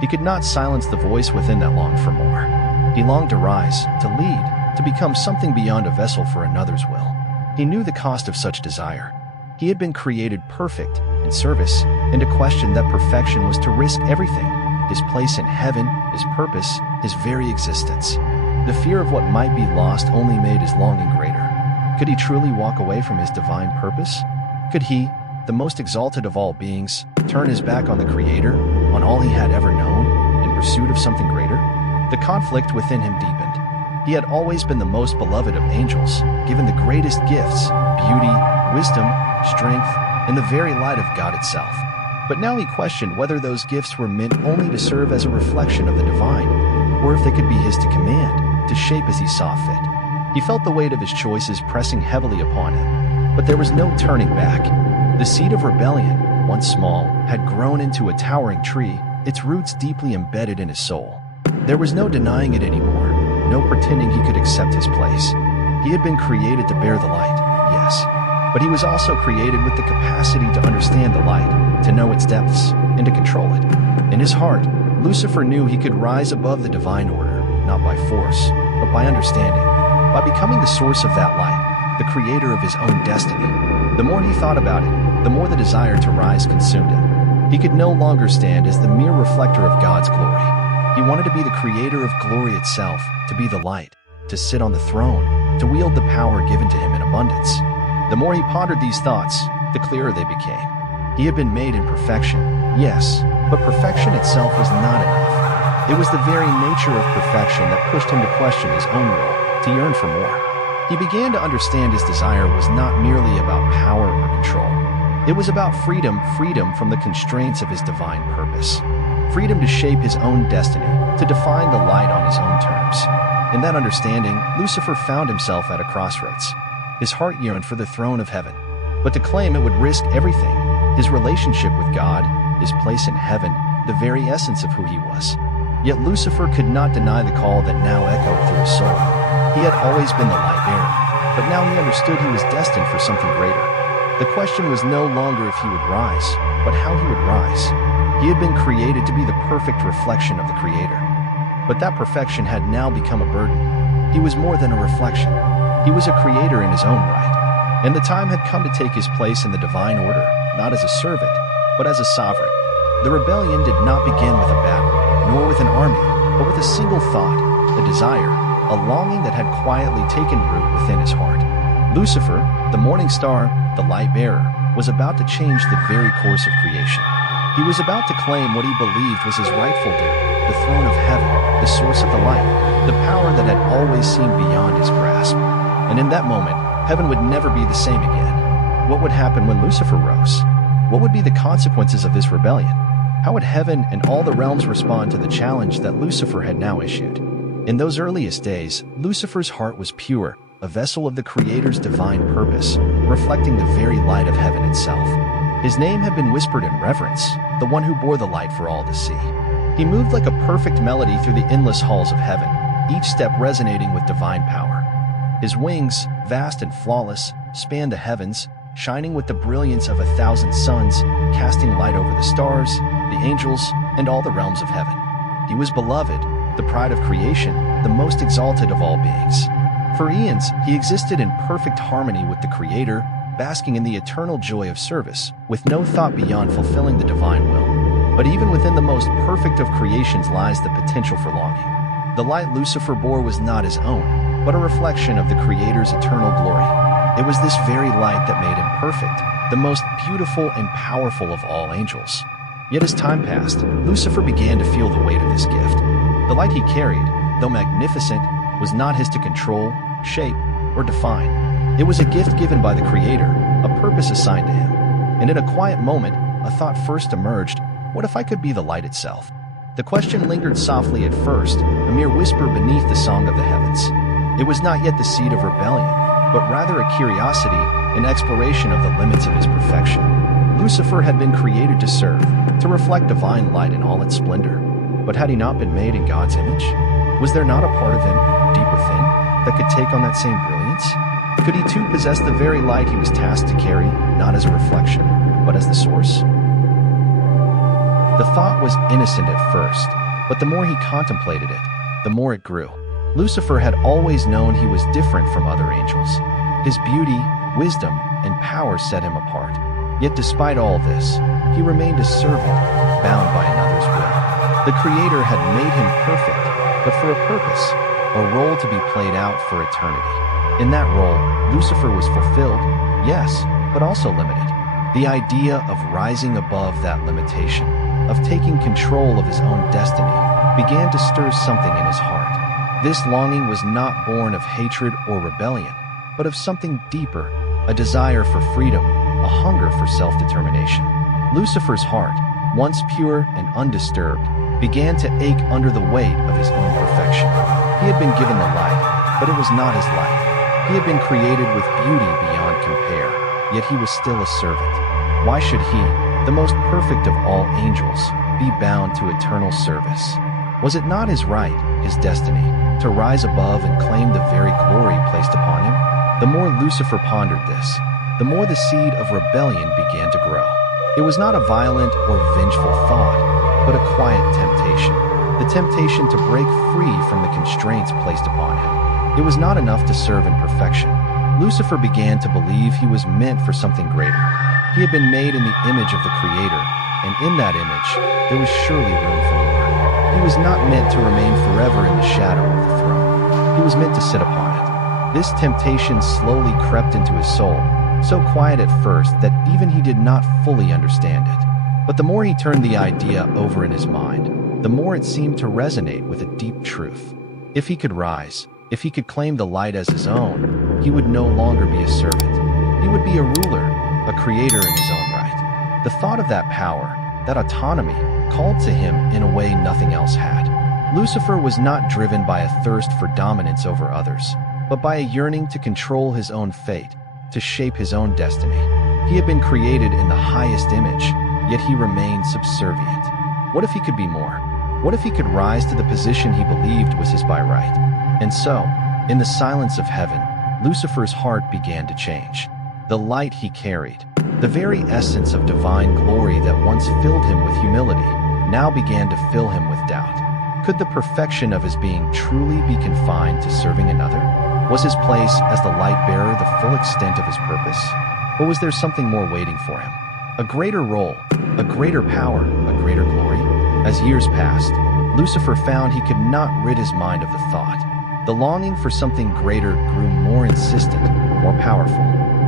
He could not silence the voice within that longed for more. He longed to rise, to lead, to become something beyond a vessel for another's will. He knew the cost of such desire. He had been created perfect, in service, and to question that perfection was to risk everything: his place in heaven, his purpose, his very existence. The fear of what might be lost only made his longing greater. Could he truly walk away from his divine purpose? Could he, the most exalted of all beings, turn his back on the Creator, on all he had ever known, in pursuit of something greater? The conflict within him deepened. He had always been the most beloved of angels, given the greatest gifts, beauty, wisdom, strength, and the very light of God itself. But now he questioned whether those gifts were meant only to serve as a reflection of the divine, or if they could be his to command, to shape as he saw fit. He felt the weight of his choices pressing heavily upon him, but there was no turning back. The seed of rebellion, once small, had grown into a towering tree, its roots deeply embedded in his soul. There was no denying it anymore, no pretending he could accept his place. He had been created to bear the light, yes, but he was also created with the capacity to understand the light, to know its depths, and to control it. In his heart, Lucifer knew he could rise above the divine order, not by force, but by understanding. By becoming the source of that light, the creator of his own destiny. The more he thought about it, the more the desire to rise consumed him. He could no longer stand as the mere reflector of God's glory. He wanted to be the creator of glory itself, to be the light, to sit on the throne, to wield the power given to him in abundance. The more he pondered these thoughts, the clearer they became. He had been made in perfection, yes, but perfection itself was not enough. It was the very nature of perfection that pushed him to question his own will, to yearn for more. He began to understand his desire was not merely about power or control. It was about freedom from the constraints of his divine purpose. Freedom to shape his own destiny, to define the light on his own terms. In that understanding, Lucifer found himself at a crossroads. His heart yearned for the throne of heaven, but to claim it would risk everything: his relationship with God, his place in heaven, the very essence of who he was. Yet Lucifer could not deny the call that now echoed through his soul. He had always been the light bearer, but now he understood he was destined for something greater. The question was no longer if he would rise, but how he would rise. He had been created to be the perfect reflection of the Creator. But that perfection had now become a burden. He was more than a reflection. He was a creator in his own right. And the time had come to take his place in the divine order, not as a servant, but as a sovereign. The rebellion did not begin with a battle, nor with an army, but with a single thought, a desire, a longing that had quietly taken root within his heart. Lucifer, the morning star, the light bearer, was about to change the very course of creation. He was about to claim what he believed was his rightful due, the throne of heaven, the source of the light, the power that had always seemed beyond his grasp. And in that moment, heaven would never be the same again. What would happen when Lucifer rose? What would be the consequences of this rebellion? How would heaven and all the realms respond to the challenge that Lucifer had now issued? In those earliest days, Lucifer's heart was pure, a vessel of the Creator's divine purpose, reflecting the very light of heaven itself. His name had been whispered in reverence, the one who bore the light for all to see. He moved like a perfect melody through the endless halls of heaven, each step resonating with divine power. His wings, vast and flawless, spanned the heavens, shining with the brilliance of 1,000 suns, casting light over the stars, the angels, and all the realms of heaven. He was beloved, the pride of creation, the most exalted of all beings. For eons, he existed in perfect harmony with the Creator, basking in the eternal joy of service, with no thought beyond fulfilling the divine will. But even within the most perfect of creations lies the potential for longing. The light Lucifer bore was not his own, but a reflection of the Creator's eternal glory. It was this very light that made him perfect, the most beautiful and powerful of all angels. Yet as time passed, Lucifer began to feel the weight of this gift. The light he carried, though magnificent, was not his to control, shape, or define. It was a gift given by the Creator, a purpose assigned to him. And in a quiet moment, a thought first emerged: what if I could be the light itself? The question lingered softly at first, a mere whisper beneath the song of the heavens. It was not yet the seed of rebellion, but rather a curiosity, an exploration of the limits of his perfection. Lucifer had been created to serve, to reflect divine light in all its splendor. But had he not been made in God's image? Was there not a part of him, deep within, that could take on that same brilliance? Could he too possess the very light he was tasked to carry, not as a reflection, but as the source? The thought was innocent at first, but the more he contemplated it, the more it grew. Lucifer had always known he was different from other angels. His beauty, wisdom, and power set him apart. Yet despite all this, he remained a servant, bound by another's will. The Creator had made him perfect, but for a purpose, a role to be played out for eternity. In that role, Lucifer was fulfilled, yes, but also limited. The idea of rising above that limitation, of taking control of his own destiny, began to stir something in his heart. This longing was not born of hatred or rebellion, but of something deeper, a desire for freedom, a hunger for self-determination. Lucifer's heart, once pure and undisturbed, began to ache under the weight of his own perfection. He had been given the light, but it was not his light. He had been created with beauty beyond compare, yet he was still a servant. Why should he, the most perfect of all angels, be bound to eternal service? Was it not his right, his destiny, to rise above and claim the very glory placed upon him? The more Lucifer pondered this, the more the seed of rebellion began to grow. It was not a violent or vengeful thought, but a quiet temptation. The temptation to break free from the constraints placed upon him. It was not enough to serve in perfection. Lucifer began to believe he was meant for something greater. He had been made in the image of the Creator, and in that image, there was surely room for more. He was not meant to remain forever in the shadow of the throne. He was meant to sit upon it. This temptation slowly crept into his soul, so quiet at first that even he did not fully understand it. But the more he turned the idea over in his mind, the more it seemed to resonate with a deep truth. If he could rise, if he could claim the light as his own, he would no longer be a servant. He would be a ruler, a creator in his own right. The thought of that power, that autonomy, called to him in a way nothing else had. Lucifer was not driven by a thirst for dominance over others, but by a yearning to control his own fate, to shape his own destiny. He had been created in the highest image, yet he remained subservient. What if he could be more? What if he could rise to the position he believed was his by right? And so, in the silence of heaven, Lucifer's heart began to change. The light he carried, the very essence of divine glory that once filled him with humility, now began to fill him with doubt. Could the perfection of his being truly be confined to serving another? Was his place as the light-bearer the full extent of his purpose? Or was there something more waiting for him? A greater role, a greater power, a greater glory? As years passed, Lucifer found he could not rid his mind of the thought. The longing for something greater grew more insistent, more powerful.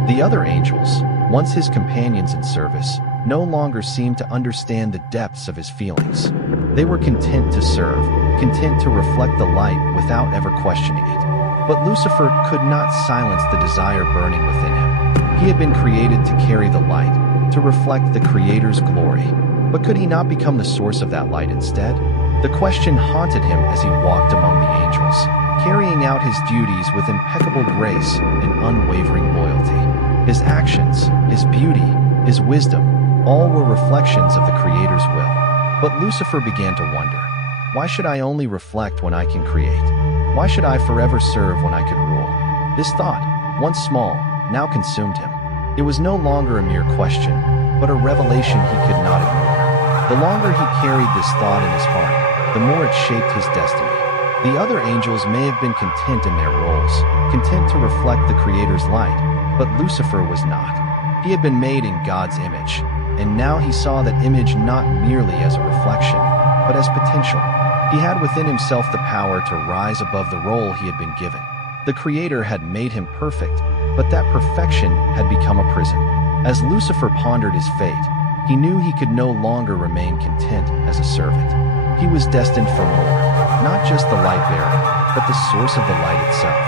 The other angels, once his companions in service, no longer seemed to understand the depths of his feelings. They were content to serve, content to reflect the light without ever questioning it. But Lucifer could not silence the desire burning within him. He had been created to carry the light, to reflect the Creator's glory. But could he not become the source of that light instead? The question haunted him as he walked among the angels, carrying out his duties with impeccable grace and unwavering loyalty. His actions, his beauty, his wisdom, all were reflections of the Creator's will. But Lucifer began to wonder, why should I only reflect when I can create? Why should I forever serve when I could rule? This thought, once small, now consumed him. It was no longer a mere question, but a revelation he could not ignore. The longer he carried this thought in his heart, the more it shaped his destiny. The other angels may have been content in their roles, content to reflect the Creator's light, but Lucifer was not. He had been made in God's image, and now he saw that image not merely as a reflection, but as potential. He had within himself the power to rise above the role he had been given. The Creator had made him perfect, but that perfection had become a prison. As Lucifer pondered his fate, he knew he could no longer remain content as a servant. He was destined for more, not just the light bearer, but the source of the light itself.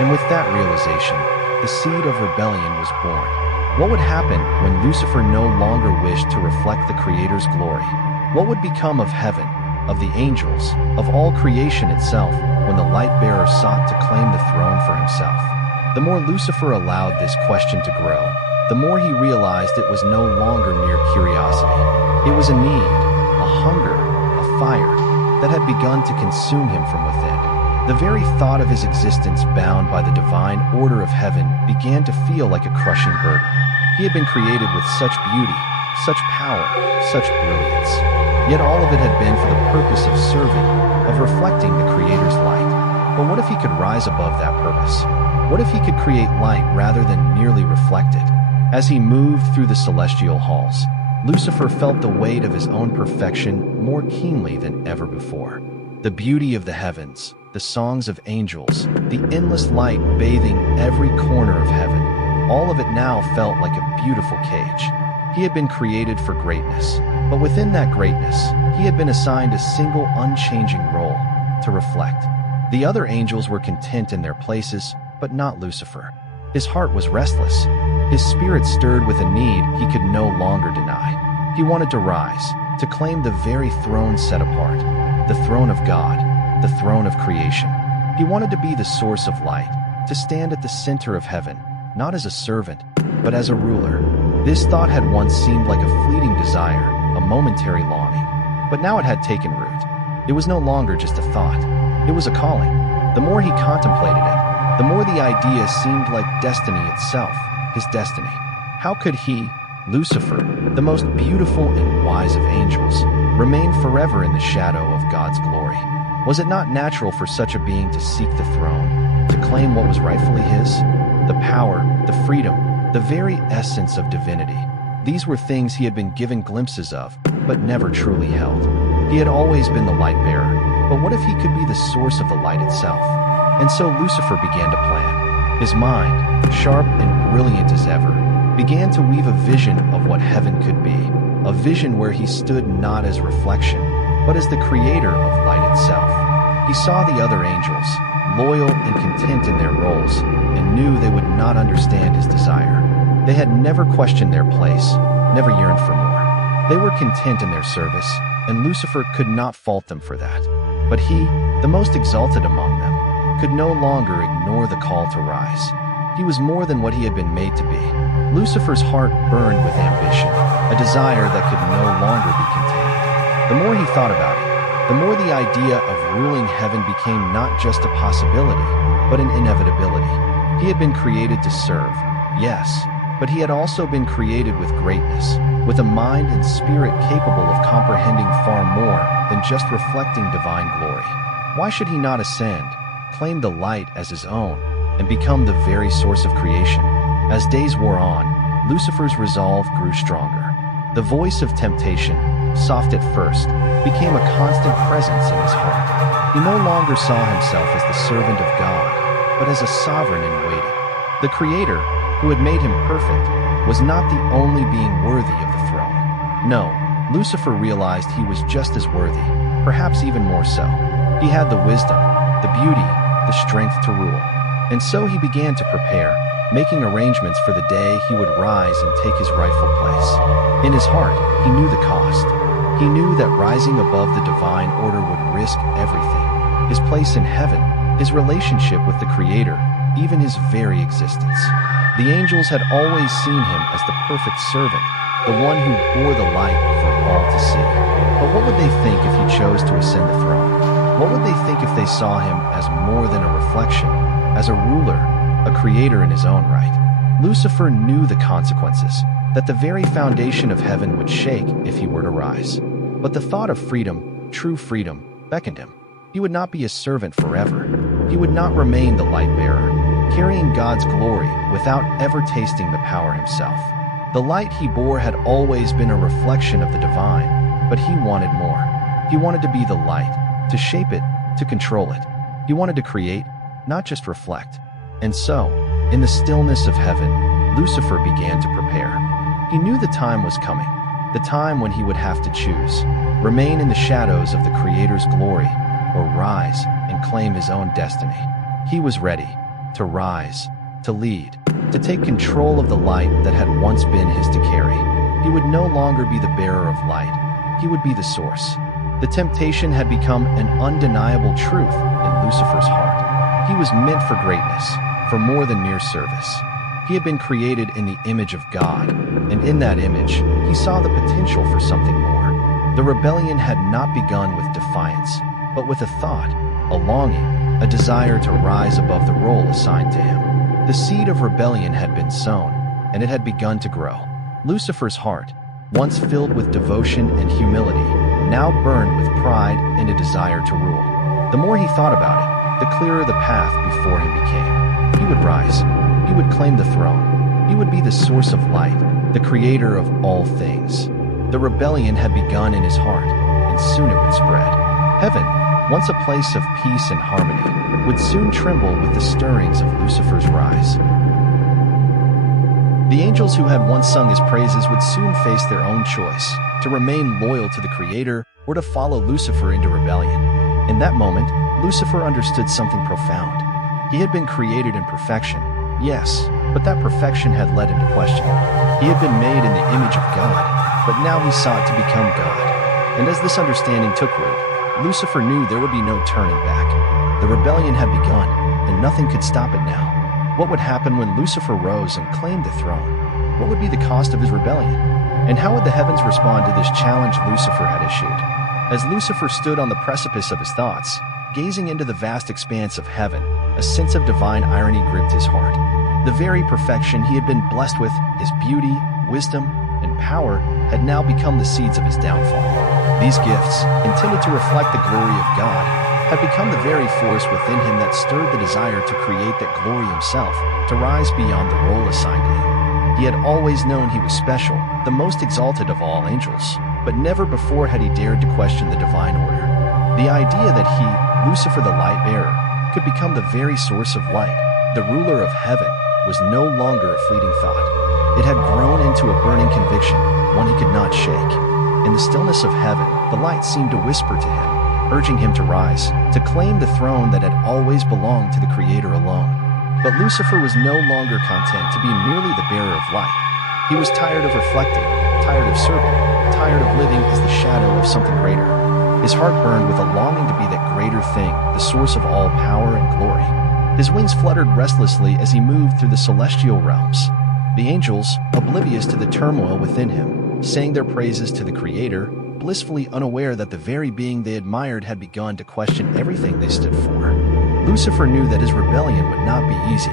And with that realization, the seed of rebellion was born. What would happen when Lucifer no longer wished to reflect the Creator's glory? What would become of heaven, of the angels, of all creation itself, when the light-bearer sought to claim the throne for himself? The more Lucifer allowed this question to grow, the more he realized it was no longer mere curiosity. It was a need, a hunger, a fire, that had begun to consume him from within. The very thought of his existence bound by the divine order of heaven began to feel like a crushing burden. He had been created with such beauty, such power, such brilliance. Yet all of it had been for the purpose of serving, of reflecting the Creator's light. But what if he could rise above that purpose? What if he could create light rather than merely reflect it? As he moved through the celestial halls, Lucifer felt the weight of his own perfection more keenly than ever before. The beauty of the heavens, the songs of angels, the endless light bathing every corner of heaven, all of it now felt like a beautiful cage. He had been created for greatness, but within that greatness, he had been assigned a single unchanging role, to reflect. The other angels were content in their places, but not Lucifer. His heart was restless. His spirit stirred with a need he could no longer deny. He wanted to rise, to claim the very throne set apart, the throne of God, the throne of creation. He wanted to be the source of light, to stand at the center of heaven, not as a servant, but as a ruler. This thought had once seemed like a fleeting desire, a momentary longing, but now it had taken root. It was no longer just a thought. It was a calling. The more he contemplated it, the more the idea seemed like destiny itself, his destiny. How could he, Lucifer, the most beautiful and wise of angels, remain forever in the shadow of God's glory? Was it not natural for such a being to seek the throne, to claim what was rightfully his? The power, the freedom, the very essence of divinity. These were things he had been given glimpses of, but never truly held. He had always been the light bearer, but what if he could be the source of the light itself? And so Lucifer began to plan. His mind, sharp and brilliant as ever, began to weave a vision of what heaven could be, a vision where he stood not as reflection, but as the creator of light itself. He saw the other angels, loyal and content in their roles, and knew they would not understand his desire. They had never questioned their place, never yearned for more. They were content in their service, and Lucifer could not fault them for that. But he, the most exalted among them, could no longer ignore the call to rise. He was more than what he had been made to be. Lucifer's heart burned with ambition, a desire that could no longer be contained. The more he thought about it, the more the idea of ruling heaven became not just a possibility, but an inevitability. He had been created to serve, yes, but he had also been created with greatness, with a mind and spirit capable of comprehending far more than just reflecting divine glory. Why should he not ascend, claim the light as his own, and become the very source of creation? As days wore on, Lucifer's resolve grew stronger. The voice of temptation, soft at first, became a constant presence in his heart. He no longer saw himself as the servant of God, but as a sovereign in waiting. The Creator, who had made him perfect, was not the only being worthy of the throne. No, Lucifer realized he was just as worthy, perhaps even more so. He had the wisdom, the beauty, the strength to rule. And so he began to prepare, making arrangements for the day he would rise and take his rightful place. In his heart, he knew the cost. He knew that rising above the divine order would risk everything. His place in heaven, his relationship with the Creator, even his very existence. The angels had always seen him as the perfect servant, the one who bore the light for all to see. But what would they think if he chose to ascend the throne? What would they think if they saw him as more than a reflection, as a ruler, a creator in his own right? Lucifer knew the consequences, that the very foundation of heaven would shake if he were to rise. But the thought of freedom, true freedom, beckoned him. He would not be a servant forever. He would not remain the light bearer, carrying God's glory without ever tasting the power himself. The light he bore had always been a reflection of the divine, but he wanted more. He wanted to be the light, to shape it, to control it. He wanted to create, not just reflect. And so, in the stillness of heaven, Lucifer began to prepare. He knew the time was coming, the time when he would have to choose, remain in the shadows of the Creator's glory, or rise and claim his own destiny. He was ready to rise, to lead, to take control of the light that had once been his to carry. He would no longer be the bearer of light. He would be the source. The temptation had become an undeniable truth in Lucifer's heart. He was meant for greatness, for more than mere service. He had been created in the image of God, and in that image, he saw the potential for something more. The rebellion had not begun with defiance, but with a thought, a longing, a desire to rise above the role assigned to him. The seed of rebellion had been sown, and it had begun to grow. Lucifer's heart, once filled with devotion and humility, now burned with pride and a desire to rule. The more he thought about it, the clearer the path before him became. He would rise. He would claim the throne. He would be the source of light, the creator of all things. The rebellion had begun in his heart, and soon it would spread. Heaven, once a place of peace and harmony, would soon tremble with the stirrings of Lucifer's rise. The angels who had once sung his praises would soon face their own choice, to remain loyal to the Creator or to follow Lucifer into rebellion. In that moment, Lucifer understood something profound. He had been created in perfection, yes, but that perfection had led him to question. He had been made in the image of God, but now he sought to become God. And as this understanding took root, Lucifer knew there would be no turning back. The rebellion had begun, and nothing could stop it now. What would happen when Lucifer rose and claimed the throne? What would be the cost of his rebellion? And how would the heavens respond to this challenge Lucifer had issued? As Lucifer stood on the precipice of his thoughts, gazing into the vast expanse of heaven, a sense of divine irony gripped his heart. The very perfection he had been blessed with, his beauty, wisdom, and power, had now become the seeds of his downfall. These gifts, intended to reflect the glory of God, had become the very force within him that stirred the desire to create that glory himself, to rise beyond the role assigned to him. He had always known he was special, the most exalted of all angels, but never before had he dared to question the divine order. The idea that he, Lucifer the light bearer, could become the very source of light, the ruler of heaven, was no longer a fleeting thought. It had grown into a burning conviction, one he could not shake. In the stillness of heaven, the light seemed to whisper to him, urging him to rise, to claim the throne that had always belonged to the Creator alone. But Lucifer was no longer content to be merely the bearer of light. He was tired of reflecting, tired of serving, tired of living as the shadow of something greater. His heart burned with a longing to be that greater thing, the source of all power and glory. His wings fluttered restlessly as he moved through the celestial realms. The angels, oblivious to the turmoil within him, sang their praises to the Creator, blissfully unaware that the very being they admired had begun to question everything they stood for. Lucifer knew that his rebellion would not be easy.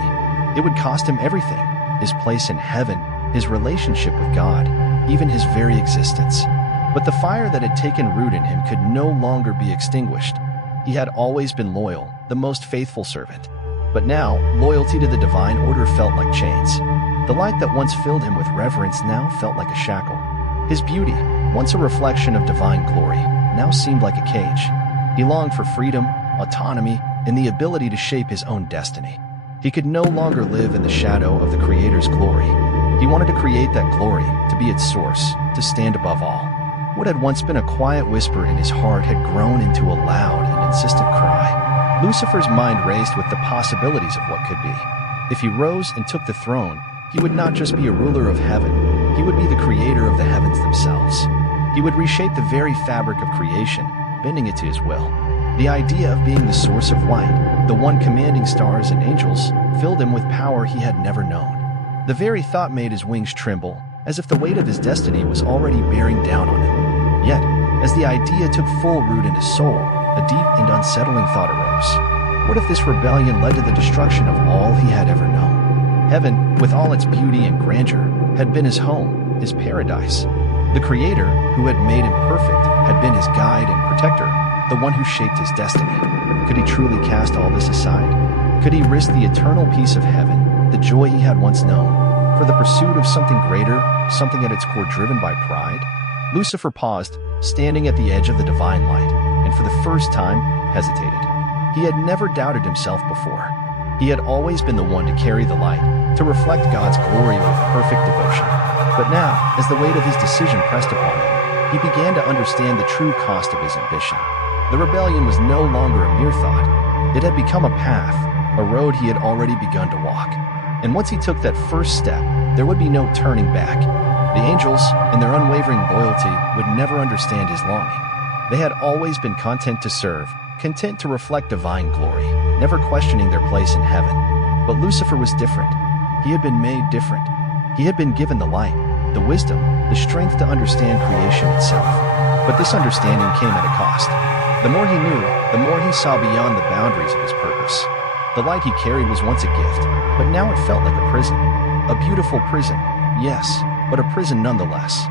It would cost him everything: his place in heaven, his relationship with God, even his very existence. But the fire that had taken root in him could no longer be extinguished. He had always been loyal, the most faithful servant. But now, loyalty to the divine order felt like chains. The light that once filled him with reverence now felt like a shackle. His beauty, once a reflection of divine glory, now seemed like a cage. He longed for freedom, autonomy, and the ability to shape his own destiny. He could no longer live in the shadow of the Creator's glory. He wanted to create that glory, to be its source, to stand above all. What had once been a quiet whisper in his heart had grown into a loud and insistent cry. Lucifer's mind raced with the possibilities of what could be. If he rose and took the throne, he would not just be a ruler of heaven, he would be the creator of the heavens themselves. He would reshape the very fabric of creation, bending it to his will. The idea of being the source of light, the one commanding stars and angels, filled him with power he had never known. The very thought made his wings tremble, as if the weight of his destiny was already bearing down on him. Yet, as the idea took full root in his soul, a deep and unsettling thought arose. What if this rebellion led to the destruction of all he had ever known? Heaven, with all its beauty and grandeur, had been his home, his paradise. The Creator, who had made him perfect, had been his guide and protector, the one who shaped his destiny. Could he truly cast all this aside? Could he risk the eternal peace of heaven, the joy he had once known, for the pursuit of something greater, something at its core driven by pride? Lucifer paused, standing at the edge of the divine light, and for the first time, hesitated. He had never doubted himself before. He had always been the one to carry the light, to reflect God's glory with perfect devotion. But now, as the weight of his decision pressed upon him, he began to understand the true cost of his ambition. The rebellion was no longer a mere thought. It had become a path, a road he had already begun to walk. And once he took that first step, there would be no turning back. The angels, in their unwavering loyalty, would never understand his longing. They had always been content to serve, content to reflect divine glory, never questioning their place in heaven. But Lucifer was different. He had been made different. He had been given the light, the wisdom, the strength to understand creation itself. But this understanding came at a cost. The more he knew, the more he saw beyond the boundaries of his purpose. The light he carried was once a gift, but now it felt like a prison. A beautiful prison, yes, but a prison nonetheless.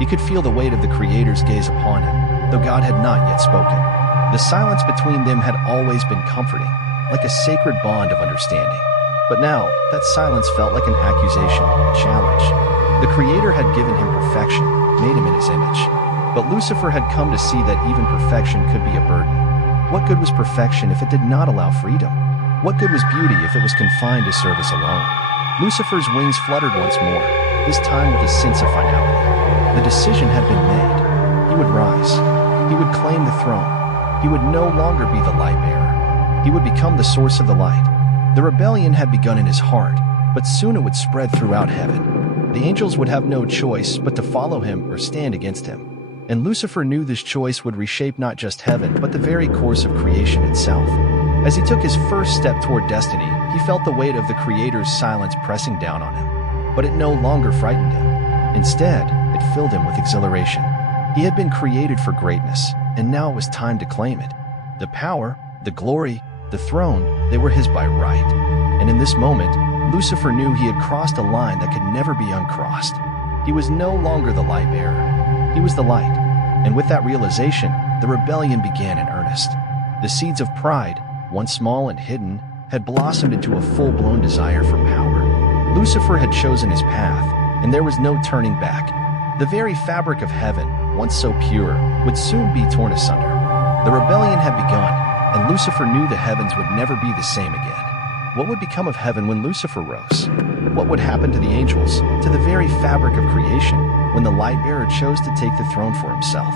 He could feel the weight of the Creator's gaze upon him, though God had not yet spoken. The silence between them had always been comforting, like a sacred bond of understanding. But now, that silence felt like an accusation, a challenge. The Creator had given him perfection, made him in his image. But Lucifer had come to see that even perfection could be a burden. What good was perfection if it did not allow freedom? What good was beauty if it was confined to service alone? Lucifer's wings fluttered once more, this time with a sense of finality. The decision had been made. He would rise. He would claim the throne. He would no longer be the light bearer. He would become the source of the light. The rebellion had begun in his heart, but soon it would spread throughout heaven. The angels would have no choice but to follow him or stand against him. And Lucifer knew this choice would reshape not just heaven, but the very course of creation itself. As he took his first step toward destiny, he felt the weight of the Creator's silence pressing down on him. But it no longer frightened him. Instead, it filled him with exhilaration. He had been created for greatness, and now it was time to claim it. The power, the glory, the throne, they were his by right. And in this moment, Lucifer knew he had crossed a line that could never be uncrossed. He was no longer the light bearer. He was the light. And with that realization, the rebellion began in earnest. The seeds of pride, once small and hidden, had blossomed into a full-blown desire for power. Lucifer had chosen his path, and there was no turning back. The very fabric of heaven, once so pure, would soon be torn asunder. The rebellion had begun, and Lucifer knew the heavens would never be the same again. What would become of heaven when Lucifer rose? What would happen to the angels, to the very fabric of creation, when the light-bearer chose to take the throne for himself?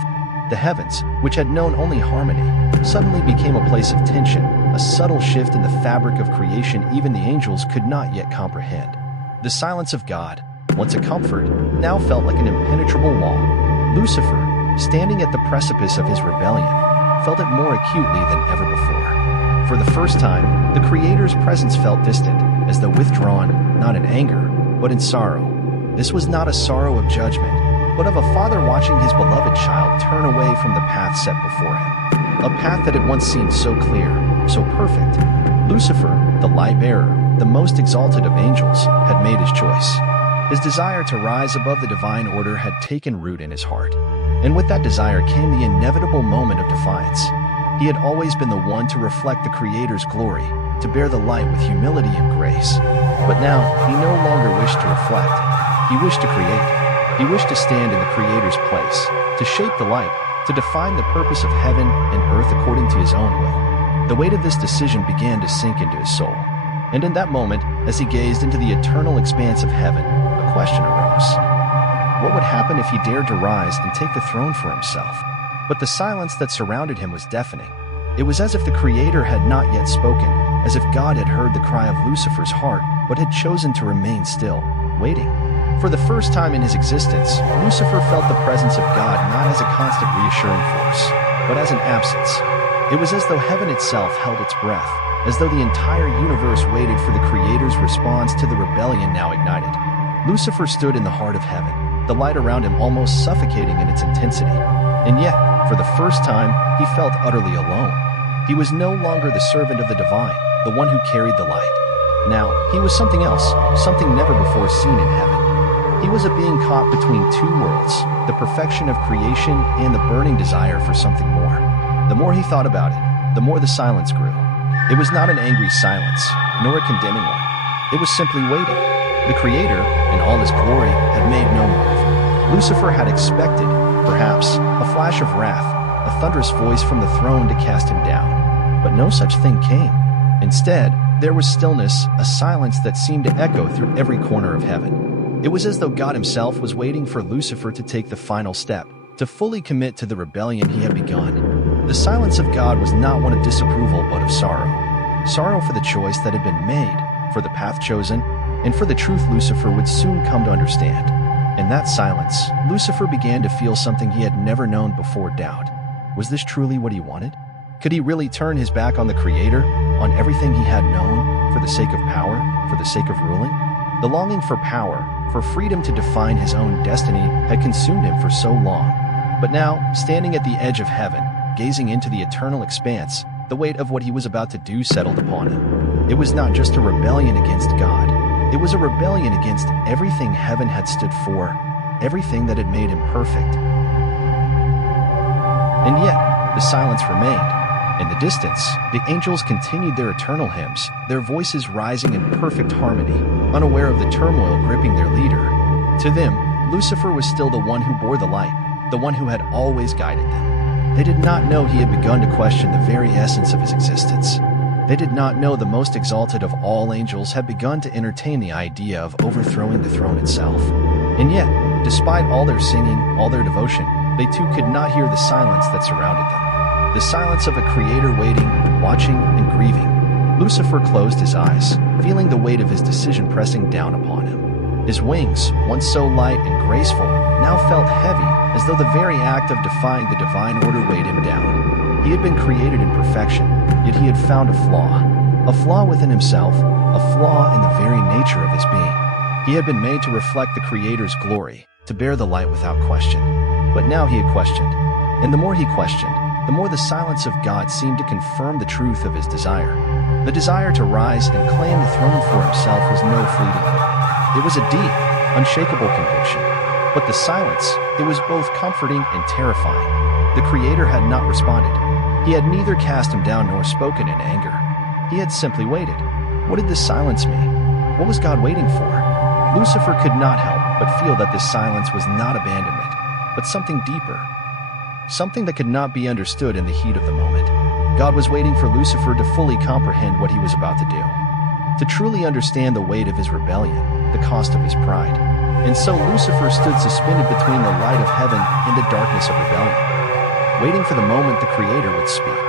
The heavens, which had known only harmony, suddenly became a place of tension, a subtle shift in the fabric of creation even the angels could not yet comprehend. The silence of God, once a comfort, now felt like an impenetrable wall. Lucifer, standing at the precipice of his rebellion, felt it more acutely than ever before. For the first time, the Creator's presence felt distant, as though withdrawn, not in anger, but in sorrow. This was not a sorrow of judgment, but of a father watching his beloved child turn away from the path set before him. A path that had once seemed so clear, so perfect. Lucifer, the light-bearer, the most exalted of angels, had made his choice. His desire to rise above the divine order had taken root in his heart. And with that desire came the inevitable moment of defiance. He had always been the one to reflect the Creator's glory, to bear the light with humility and grace. But now, he no longer wished to reflect. He wished to create. He wished to stand in the Creator's place, to shape the light, to define the purpose of heaven and earth according to his own will. The weight of this decision began to sink into his soul. And in that moment, as he gazed into the eternal expanse of heaven, a question arose. What would happen if he dared to rise and take the throne for himself? But the silence that surrounded him was deafening. It was as if the Creator had not yet spoken, as if God had heard the cry of Lucifer's heart, but had chosen to remain still, waiting. For the first time in his existence, Lucifer felt the presence of God not as a constant reassuring force, but as an absence. It was as though heaven itself held its breath, as though the entire universe waited for the Creator's response to the rebellion now ignited. Lucifer stood in the heart of heaven, the light around him almost suffocating in its intensity. And yet, for the first time, he felt utterly alone. He was no longer the servant of the divine, the one who carried the light. Now, he was something else, something never before seen in heaven. He was a being caught between two worlds, the perfection of creation and the burning desire for something more. The more he thought about it, the more the silence grew. It was not an angry silence, nor a condemning one. It was simply waiting. The Creator, in all his glory, had made no move. Lucifer had expected, perhaps, a flash of wrath, a thunderous voice from the throne to cast him down. But no such thing came. Instead, there was stillness, a silence that seemed to echo through every corner of heaven. It was as though God himself was waiting for Lucifer to take the final step, to fully commit to the rebellion he had begun. The silence of God was not one of disapproval but of sorrow. Sorrow for the choice that had been made, for the path chosen, and for the truth Lucifer would soon come to understand. In that silence, Lucifer began to feel something he had never known before: doubt. Was this truly what he wanted? Could he really turn his back on the Creator, on everything he had known, for the sake of power, for the sake of ruling? The longing for power, for freedom to define his own destiny, had consumed him for so long. But now, standing at the edge of heaven, gazing into the eternal expanse, the weight of what he was about to do settled upon him. It was not just a rebellion against God. It was a rebellion against everything heaven had stood for, everything that had made him perfect. And yet, the silence remained. In the distance, the angels continued their eternal hymns, their voices rising in perfect harmony, unaware of the turmoil gripping their leader. To them, Lucifer was still the one who bore the light, the one who had always guided them. They did not know he had begun to question the very essence of his existence. They did not know the most exalted of all angels had begun to entertain the idea of overthrowing the throne itself. And yet, despite all their singing, all their devotion, they too could not hear the silence that surrounded them. The silence of a Creator waiting, watching, and grieving. Lucifer closed his eyes, feeling the weight of his decision pressing down upon him. His wings, once so light and graceful, now felt heavy, as though the very act of defying the divine order weighed him down. He had been created in perfection, yet he had found a flaw within himself, a flaw in the very nature of his being. He had been made to reflect the Creator's glory, to bear the light without question. But now he had questioned, and the more he questioned, the more the silence of God seemed to confirm the truth of his desire. The desire to rise and claim the throne for himself was no fleeting hope. It was a deep, unshakable conviction. But the silence, it was both comforting and terrifying. The Creator had not responded. He had neither cast him down nor spoken in anger. He had simply waited. What did this silence mean? What was God waiting for? Lucifer could not help but feel that this silence was not abandonment, but something deeper. Something that could not be understood in the heat of the moment. God was waiting for Lucifer to fully comprehend what he was about to do. to truly understand the weight of his rebellion, the cost of his pride. And so Lucifer stood suspended between the light of heaven and the darkness of rebellion, waiting for the moment the Creator would speak.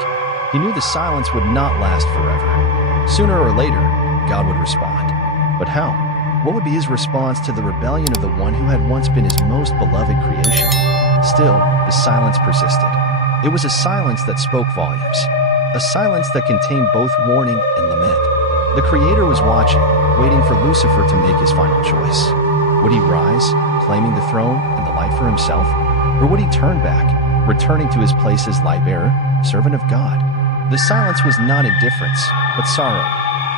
He knew the silence would not last forever. Sooner or later, God would respond. But how? What would be his response to the rebellion of the one who had once been his most beloved creation? Still, the silence persisted. It was a silence that spoke volumes, a silence that contained both warning and lament. The Creator was watching, waiting for Lucifer to make his final choice. Would he rise, claiming the throne and the light for himself? Or would he turn back, returning to his place as light-bearer, servant of God? The silence was not indifference, but sorrow,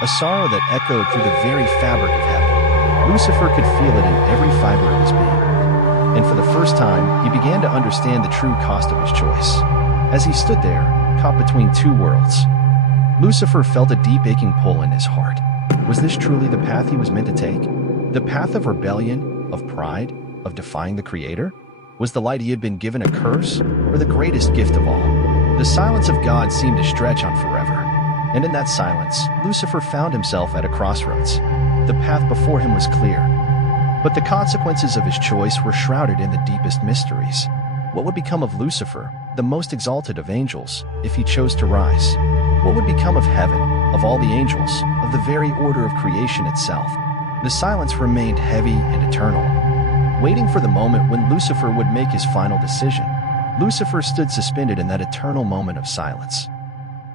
a sorrow that echoed through the very fabric of heaven. Lucifer could feel it in every fiber of his being. And for the first time, he began to understand the true cost of his choice. As he stood there, caught between two worlds, Lucifer felt a deep aching pull in his heart. Was this truly the path he was meant to take? The path of rebellion, of pride, of defying the Creator? Was the light he had been given a curse, or the greatest gift of all? The silence of God seemed to stretch on forever. And in that silence, Lucifer found himself at a crossroads. The path before him was clear, but the consequences of his choice were shrouded in the deepest mysteries. What would become of Lucifer, the most exalted of angels, if he chose to rise? What would become of heaven, of all the angels, of the very order of creation itself? The silence remained heavy and eternal, waiting for the moment when Lucifer would make his final decision. Lucifer stood suspended in that eternal moment of silence.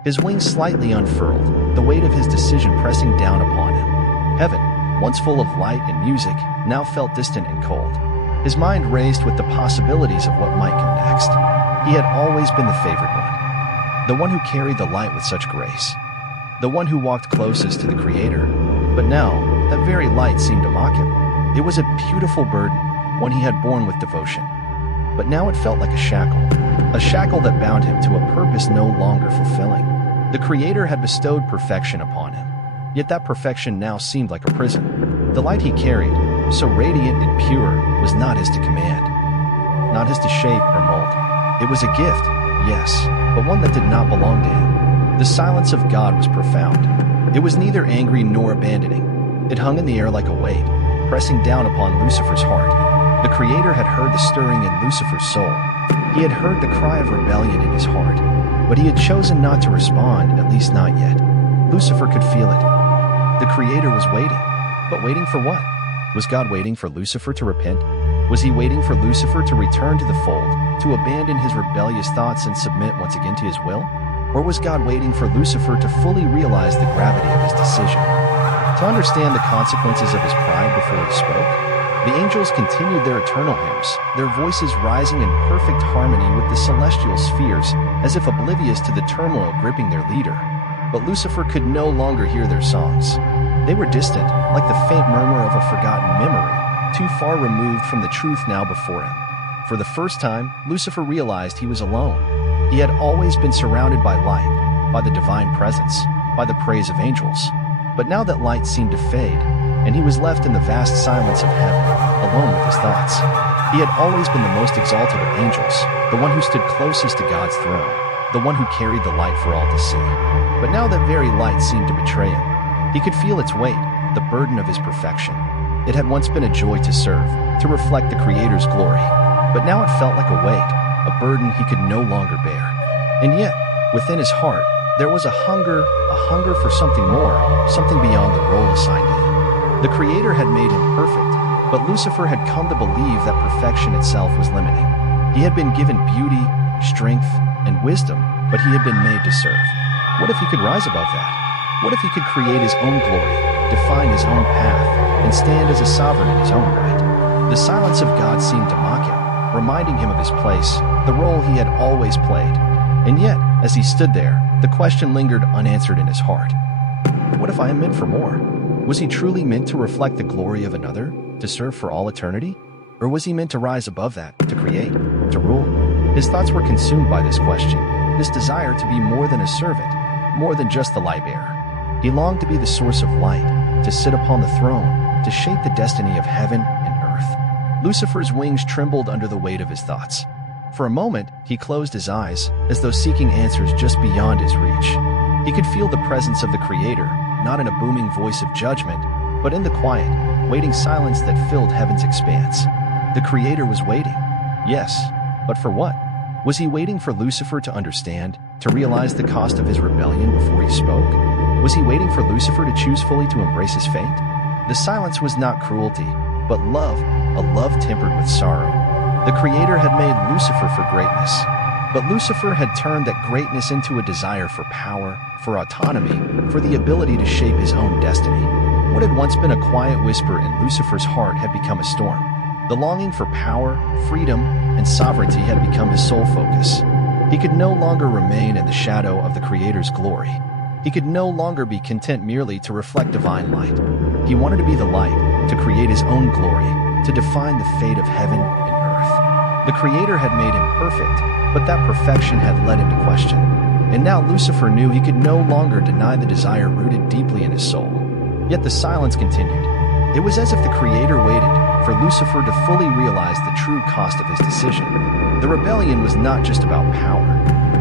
His wings slightly unfurled, the weight of his decision pressing down upon him. Heaven, once full of light and music, now felt distant and cold. His mind raced with the possibilities of what might come next. He had always been the favored one, the one who carried the light with such grace, the one who walked closest to the Creator. But now, that very light seemed to mock him. It was a beautiful burden, one he had borne with devotion. But now it felt like a shackle that bound him to a purpose no longer fulfilling. The Creator had bestowed perfection upon him, yet that perfection now seemed like a prison. The light he carried, so radiant and pure, was not his to command, not his to shape or mold. It was a gift, yes, but one that did not belong to him. The silence of God was profound. It was neither angry nor abandoning. It hung in the air like a weight, pressing down upon Lucifer's heart. The Creator had heard the stirring in Lucifer's soul. He had heard the cry of rebellion in his heart, but he had chosen not to respond, at least not yet. Lucifer could feel it. The Creator was waiting. But waiting for what? Was God waiting for Lucifer to repent? Was he waiting for Lucifer to return to the fold, to abandon his rebellious thoughts and submit once again to his will? Or was God waiting for Lucifer to fully realize the gravity of his decision, to understand the consequences of his pride before he spoke? The angels continued their eternal hymns, their voices rising in perfect harmony with the celestial spheres, as if oblivious to the turmoil gripping their leader. But Lucifer could no longer hear their songs. They were distant, like the faint murmur of a forgotten memory, too far removed from the truth now before him. For the first time, Lucifer realized he was alone. He had always been surrounded by light, by the divine presence, by the praise of angels. But now that light seemed to fade, and he was left in the vast silence of heaven, alone with his thoughts. He had always been the most exalted of angels, the one who stood closest to God's throne, the one who carried the light for all to see. But now that very light seemed to betray him. He could feel its weight, the burden of his perfection. It had once been a joy to serve, to reflect the Creator's glory. But now it felt like a weight, a burden he could no longer bear. And yet, within his heart, there was a hunger for something more, something beyond the role assigned to him. The Creator had made him perfect, but Lucifer had come to believe that perfection itself was limiting. He had been given beauty, strength, and wisdom, but he had been made to serve. What if he could rise above that? What if he could create his own glory, define his own path, and stand as a sovereign in his own right? The silence of God seemed to mock him, reminding him of his place, the role he had always played. And yet, as he stood there, the question lingered unanswered in his heart. What if I am meant for more? Was he truly meant to reflect the glory of another, to serve for all eternity? Or was he meant to rise above that, to create, to rule? His thoughts were consumed by this question, this desire to be more than a servant, more than just the light bearer. He longed to be the source of light, to sit upon the throne, to shape the destiny of heaven and earth. Lucifer's wings trembled under the weight of his thoughts. For a moment, he closed his eyes, as though seeking answers just beyond his reach. He could feel the presence of the Creator, not in a booming voice of judgment, but in the quiet, waiting silence that filled heaven's expanse. The Creator was waiting. Yes, but for what? Was he waiting for Lucifer to understand, to realize the cost of his rebellion before he spoke? Was he waiting for Lucifer to choose fully to embrace his fate? The silence was not cruelty, but love, a love tempered with sorrow. The Creator had made Lucifer for greatness, but Lucifer had turned that greatness into a desire for power, for autonomy, for the ability to shape his own destiny. What had once been a quiet whisper in Lucifer's heart had become a storm. The longing for power, freedom, and sovereignty had become his sole focus. He could no longer remain in the shadow of the Creator's glory. He could no longer be content merely to reflect divine light. He wanted to be the light, to create his own glory, to define the fate of heaven and earth. The Creator had made him perfect, but that perfection had led him to question. And now Lucifer knew he could no longer deny the desire rooted deeply in his soul. Yet the silence continued. It was as if the Creator waited for Lucifer to fully realize the true cost of his decision. The rebellion was not just about power.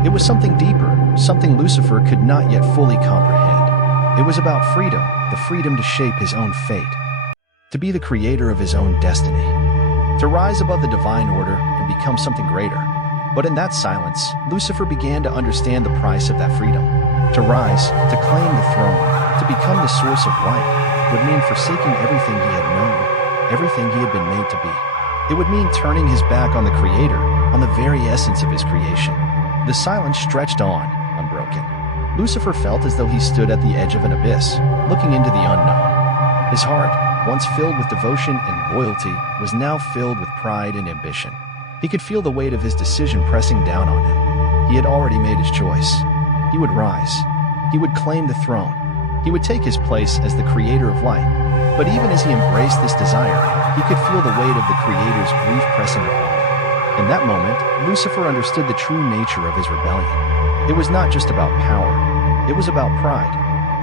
It was something deeper, something Lucifer could not yet fully comprehend. It was about freedom, the freedom to shape his own fate, to be the creator of his own destiny, to rise above the divine order and become something greater. But in that silence, Lucifer began to understand the price of that freedom. To rise, to claim the throne, to become the source of light, would mean forsaking everything he had known, everything he had been made to be. It would mean turning his back on the Creator, on the very essence of his creation. The silence stretched on, unbroken. Lucifer felt as though he stood at the edge of an abyss, looking into the unknown. His heart, once filled with devotion and loyalty, was now filled with pride and ambition. He could feel the weight of his decision pressing down on him. He had already made his choice. He would rise. He would claim the throne. He would take his place as the creator of light. But even as he embraced this desire, he could feel the weight of the Creator's grief pressing upon him. In that moment, Lucifer understood the true nature of his rebellion. It was not just about power. It was about pride.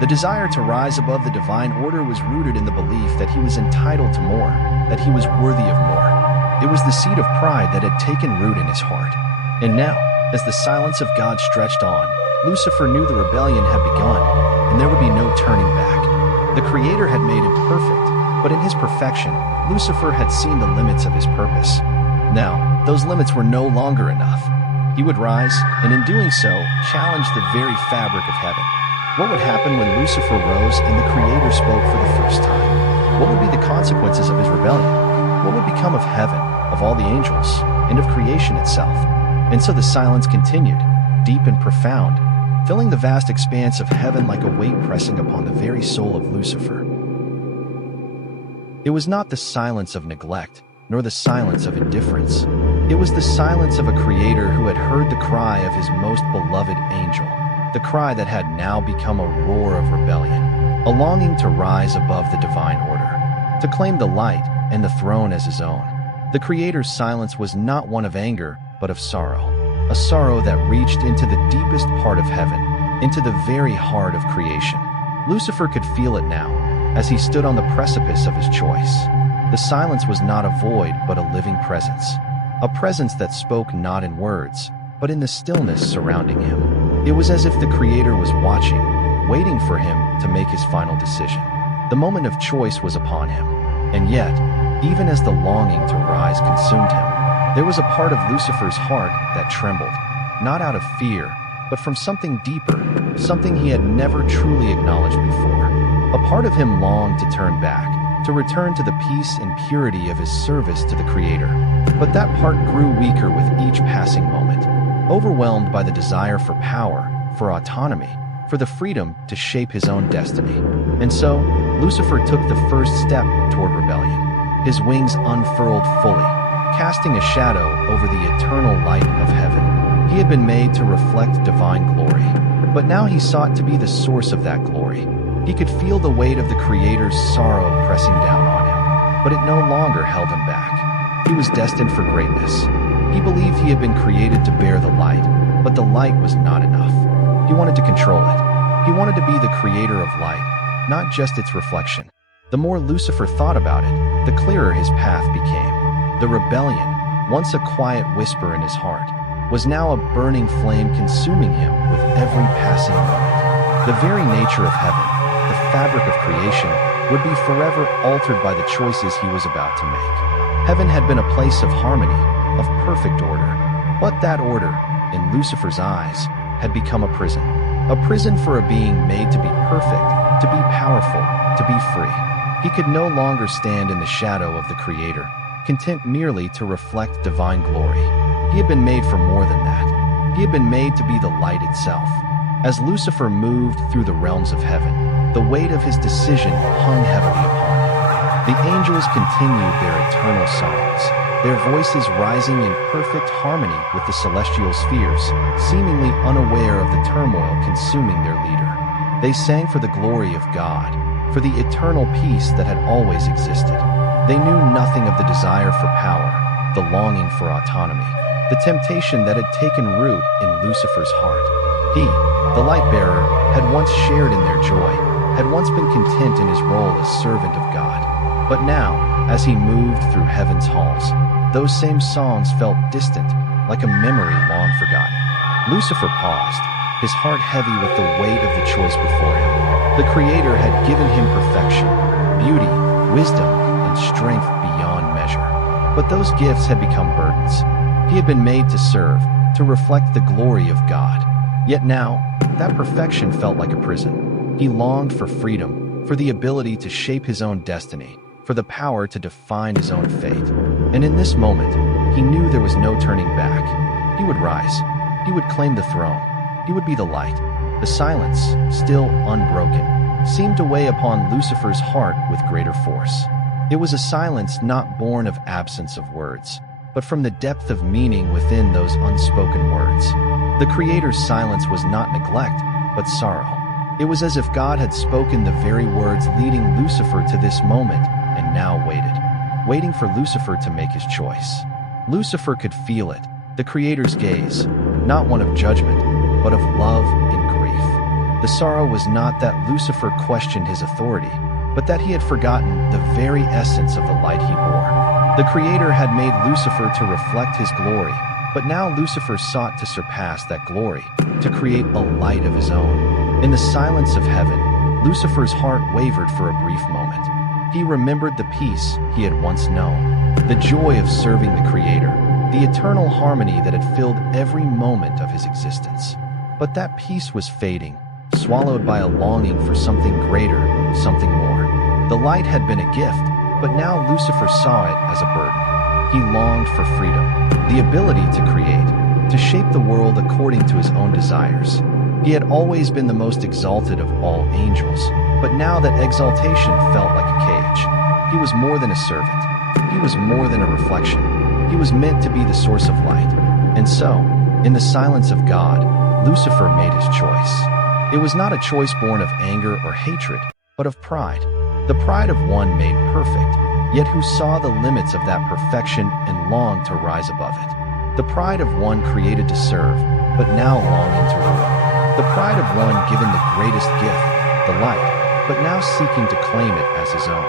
The desire to rise above the divine order was rooted in the belief that he was entitled to more, that he was worthy of more. It was the seed of pride that had taken root in his heart. And now, as the silence of God stretched on, Lucifer knew the rebellion had begun, and there would be no turning back. The Creator had made him perfect, but in his perfection, Lucifer had seen the limits of his purpose. Now, those limits were no longer enough. He would rise, and in doing so, challenge the very fabric of heaven. What would happen when Lucifer rose and the Creator spoke for the first time? What would be the consequences of his rebellion? What would become of heaven, of all the angels, and of creation itself? And so the silence continued, deep and profound, filling the vast expanse of heaven like a weight pressing upon the very soul of Lucifer. It was not the silence of neglect, nor the silence of indifference. It was the silence of a Creator who had heard the cry of his most beloved angel, the cry that had now become a roar of rebellion, a longing to rise above the divine order, to claim the light and the throne as his own. The Creator's silence was not one of anger, but of sorrow. A sorrow that reached into the deepest part of heaven, into the very heart of creation. Lucifer could feel it now, as he stood on the precipice of his choice. The silence was not a void, but a living presence. A presence that spoke not in words, but in the stillness surrounding him. It was as if the Creator was watching, waiting for him to make his final decision. The moment of choice was upon him. And yet, even as the longing to rise consumed him, there was a part of Lucifer's heart that trembled, not out of fear, but from something deeper, something he had never truly acknowledged before. A part of him longed to turn back, to return to the peace and purity of his service to the Creator. But that part grew weaker with each passing moment, overwhelmed by the desire for power, for autonomy, for the freedom to shape his own destiny. And so, Lucifer took the first step toward rebellion. His wings unfurled fully, casting a shadow over the eternal light of heaven. He had been made to reflect divine glory, but now he sought to be the source of that glory. He could feel the weight of the Creator's sorrow pressing down on him, but it no longer held him back. He was destined for greatness. He believed he had been created to bear the light, but the light was not enough. He wanted to control it. He wanted to be the creator of light, not just its reflection. The more Lucifer thought about it, the clearer his path became. The rebellion, once a quiet whisper in his heart, was now a burning flame consuming him with every passing moment. The very nature of heaven, the fabric of creation would be forever altered by the choices he was about to make. Heaven had been a place of harmony, of perfect order. But that order, in Lucifer's eyes, had become a prison. A prison for a being made to be perfect, to be powerful, to be free. He could no longer stand in the shadow of the Creator, content merely to reflect divine glory. He had been made for more than that. He had been made to be the light itself. As Lucifer moved through the realms of heaven, the weight of his decision hung heavily upon him. The angels continued their eternal songs, their voices rising in perfect harmony with the celestial spheres, seemingly unaware of the turmoil consuming their leader. They sang for the glory of God, for the eternal peace that had always existed. They knew nothing of the desire for power, the longing for autonomy, the temptation that had taken root in Lucifer's heart. He, the light-bearer, had once shared in their joy, had once been content in his role as servant of God. But now, as he moved through heaven's halls, those same songs felt distant, like a memory long forgotten. Lucifer paused, his heart heavy with the weight of the choice before him. The Creator had given him perfection, beauty, wisdom, and strength beyond measure. But those gifts had become burdens. He had been made to serve, to reflect the glory of God. Yet now, that perfection felt like a prison. He longed for freedom, for the ability to shape his own destiny, for the power to define his own fate. And in this moment, he knew there was no turning back. He would rise. He would claim the throne. He would be the light. The silence, still unbroken, seemed to weigh upon Lucifer's heart with greater force. It was a silence not born of absence of words, but from the depth of meaning within those unspoken words. The Creator's silence was not neglect, but sorrow. It was as if God had spoken the very words leading Lucifer to this moment, and now waiting for Lucifer to make his choice. Lucifer could feel it, the Creator's gaze, not one of judgment, but of love and grief. The sorrow was not that Lucifer questioned his authority, but that he had forgotten the very essence of the light he bore. The Creator had made Lucifer to reflect his glory, but now Lucifer sought to surpass that glory, to create a light of his own. In the silence of heaven, Lucifer's heart wavered for a brief moment. He remembered the peace he had once known, the joy of serving the Creator, the eternal harmony that had filled every moment of his existence. But that peace was fading, swallowed by a longing for something greater, something more. The light had been a gift, but now Lucifer saw it as a burden. He longed for freedom, the ability to create, to shape the world according to his own desires. He had always been the most exalted of all angels, but now that exaltation felt like a cage. He was more than a servant. He was more than a reflection. He was meant to be the source of light. And so, in the silence of God, Lucifer made his choice. It was not a choice born of anger or hatred, but of pride. The pride of one made perfect, yet who saw the limits of that perfection and longed to rise above it. The pride of one created to serve, but now longing to rule. The pride of one given the greatest gift, the light, but now seeking to claim it as his own.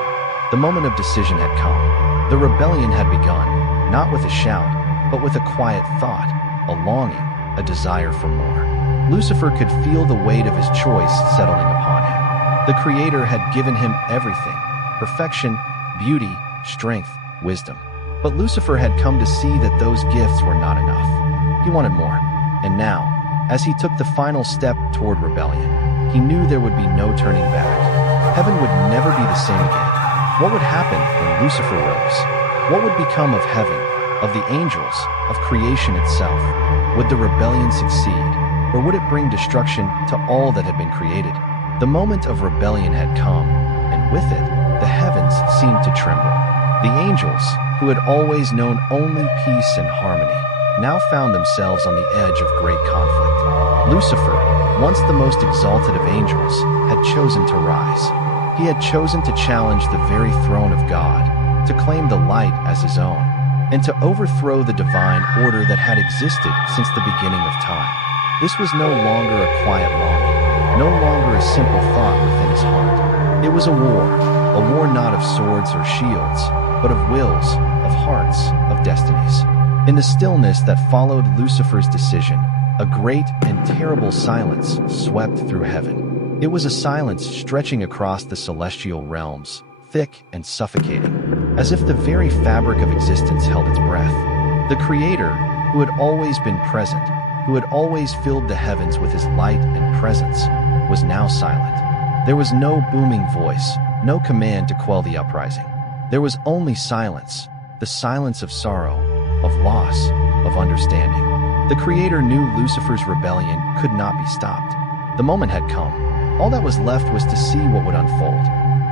The moment of decision had come. The rebellion had begun, not with a shout, but with a quiet thought, a longing, a desire for more. Lucifer could feel the weight of his choice settling upon him. The Creator had given him everything: perfection, beauty, strength, wisdom. But Lucifer had come to see that those gifts were not enough. He wanted more. And now, as he took the final step toward rebellion, he knew there would be no turning back. Heaven would never be the same again. What would happen when Lucifer rose? What would become of heaven, of the angels, of creation itself? Would the rebellion succeed, or would it bring destruction to all that had been created? The moment of rebellion had come, and with it, the heavens seemed to tremble. The angels, who had always known only peace and harmony, now found themselves on the edge of great conflict. Lucifer, once the most exalted of angels, had chosen to rise. He had chosen to challenge the very throne of God, to claim the light as his own, and to overthrow the divine order that had existed since the beginning of time. This was no longer a quiet longing, no longer a simple thought within his heart. It was a war not of swords or shields, but of wills, of hearts, of destinies. In the stillness that followed Lucifer's decision, a great and terrible silence swept through heaven. It was a silence stretching across the celestial realms, thick and suffocating, as if the very fabric of existence held its breath. The Creator, who had always been present, who had always filled the heavens with his light and presence, was now silent. There was no booming voice, no command to quell the uprising. There was only silence, the silence of sorrow, of loss, of understanding. The Creator knew Lucifer's rebellion could not be stopped. The moment had come. All that was left was to see what would unfold.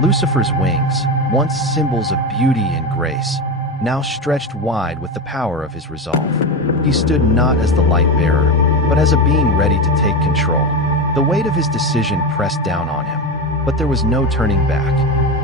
Lucifer's wings, once symbols of beauty and grace, now stretched wide with the power of his resolve. He stood not as the light bearer, but as a being ready to take control. The weight of his decision pressed down on him, but there was no turning back.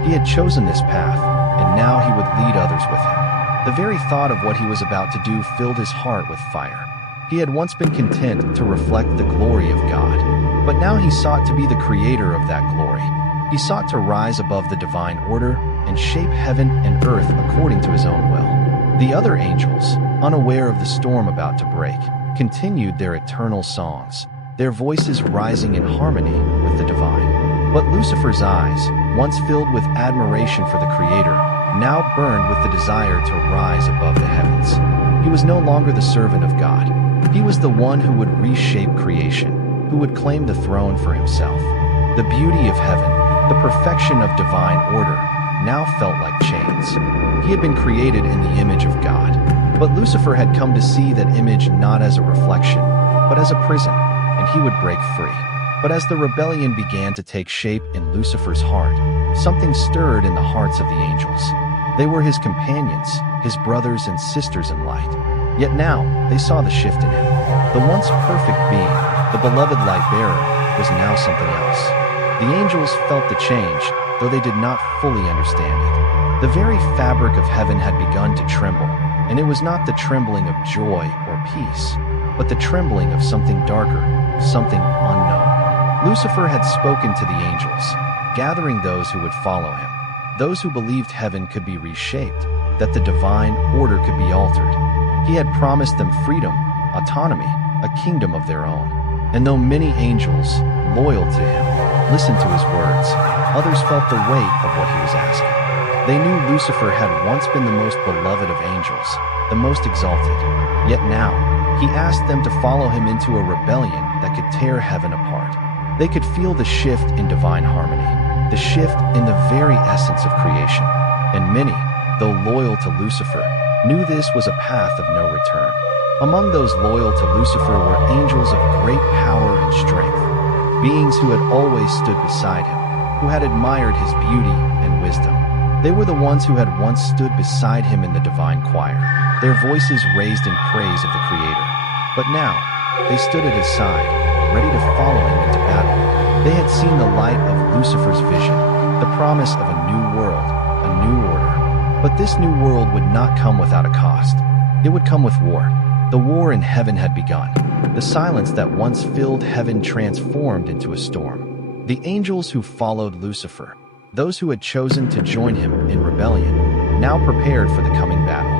He had chosen this path, and now he would lead others with him. The very thought of what he was about to do filled his heart with fire. He had once been content to reflect the glory of God, but now he sought to be the creator of that glory. He sought to rise above the divine order and shape heaven and earth according to his own will. The other angels, unaware of the storm about to break, continued their eternal songs, their voices rising in harmony with the divine. But Lucifer's eyes, once filled with admiration for the Creator, now burned with the desire to rise above the heavens. He was no longer the servant of God. He was the one who would reshape creation, who would claim the throne for himself. The beauty of heaven, the perfection of divine order, now felt like chains. He had been created in the image of God, but Lucifer had come to see that image not as a reflection, but as a prison, and he would break free. But as the rebellion began to take shape in Lucifer's heart, something stirred in the hearts of the angels. They were his companions, his brothers and sisters in light. Yet now, they saw the shift in him. The once perfect being, the beloved light-bearer, was now something else. The angels felt the change, though they did not fully understand it. The very fabric of heaven had begun to tremble, and it was not the trembling of joy or peace, but the trembling of something darker, something unknown. Lucifer had spoken to the angels, gathering those who would follow him, those who believed heaven could be reshaped, that the divine order could be altered. He had promised them freedom, autonomy, a kingdom of their own. And though many angels, loyal to him, listened to his words, others felt the weight of what he was asking. They knew Lucifer had once been the most beloved of angels, the most exalted. Yet now, he asked them to follow him into a rebellion that could tear heaven apart. They could feel the shift in divine harmony, the shift in the very essence of creation. And many, though loyal to Lucifer, knew this was a path of no return. Among those loyal to Lucifer were angels of great power and strength, beings who had always stood beside him, who had admired his beauty and wisdom. They were the ones who had once stood beside him in the divine choir, their voices raised in praise of the Creator. But now, they stood at his side, ready to follow him into battle. They had seen the light of Lucifer's vision, the promise of a new world, a new order. But this new world would not come without a cost. It would come with war. The war in heaven had begun. The silence that once filled heaven transformed into a storm. The angels who followed Lucifer, those who had chosen to join him in rebellion, now prepared for the coming battle.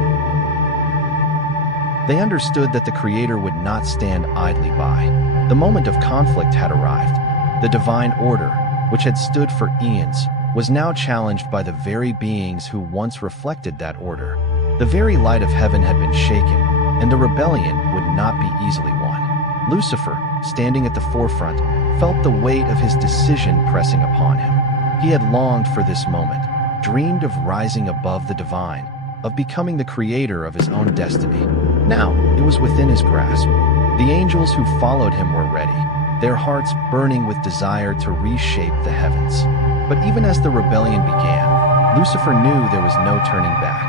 They understood that the Creator would not stand idly by. The moment of conflict had arrived. The divine order, which had stood for eons, was now challenged by the very beings who once reflected that order. The very light of heaven had been shaken, and the rebellion would not be easily won. Lucifer, standing at the forefront, felt the weight of his decision pressing upon him. He had longed for this moment, dreamed of rising above the divine, of becoming the creator of his own destiny. Now, it was within his grasp. The angels who followed him were ready, their hearts burning with desire to reshape the heavens. But even as the rebellion began, Lucifer knew there was no turning back.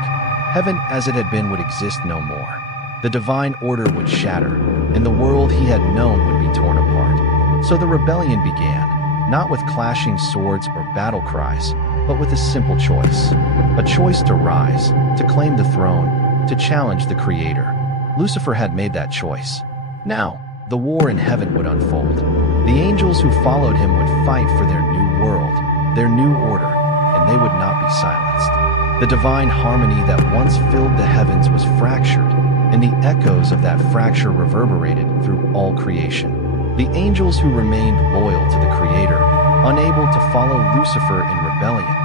Heaven as it had been would exist no more. The divine order would shatter, and the world he had known would be torn apart. So the rebellion began, not with clashing swords or battle cries, but with a simple choice. A choice to rise, to claim the throne, to challenge the Creator. Lucifer had made that choice. Now, the war in heaven would unfold. The angels who followed him would fight for their new world, their new order, and they would not be silenced. The divine harmony that once filled the heavens was fractured, and the echoes of that fracture reverberated through all creation. The angels who remained loyal to the Creator unable to follow Lucifer in rebellion,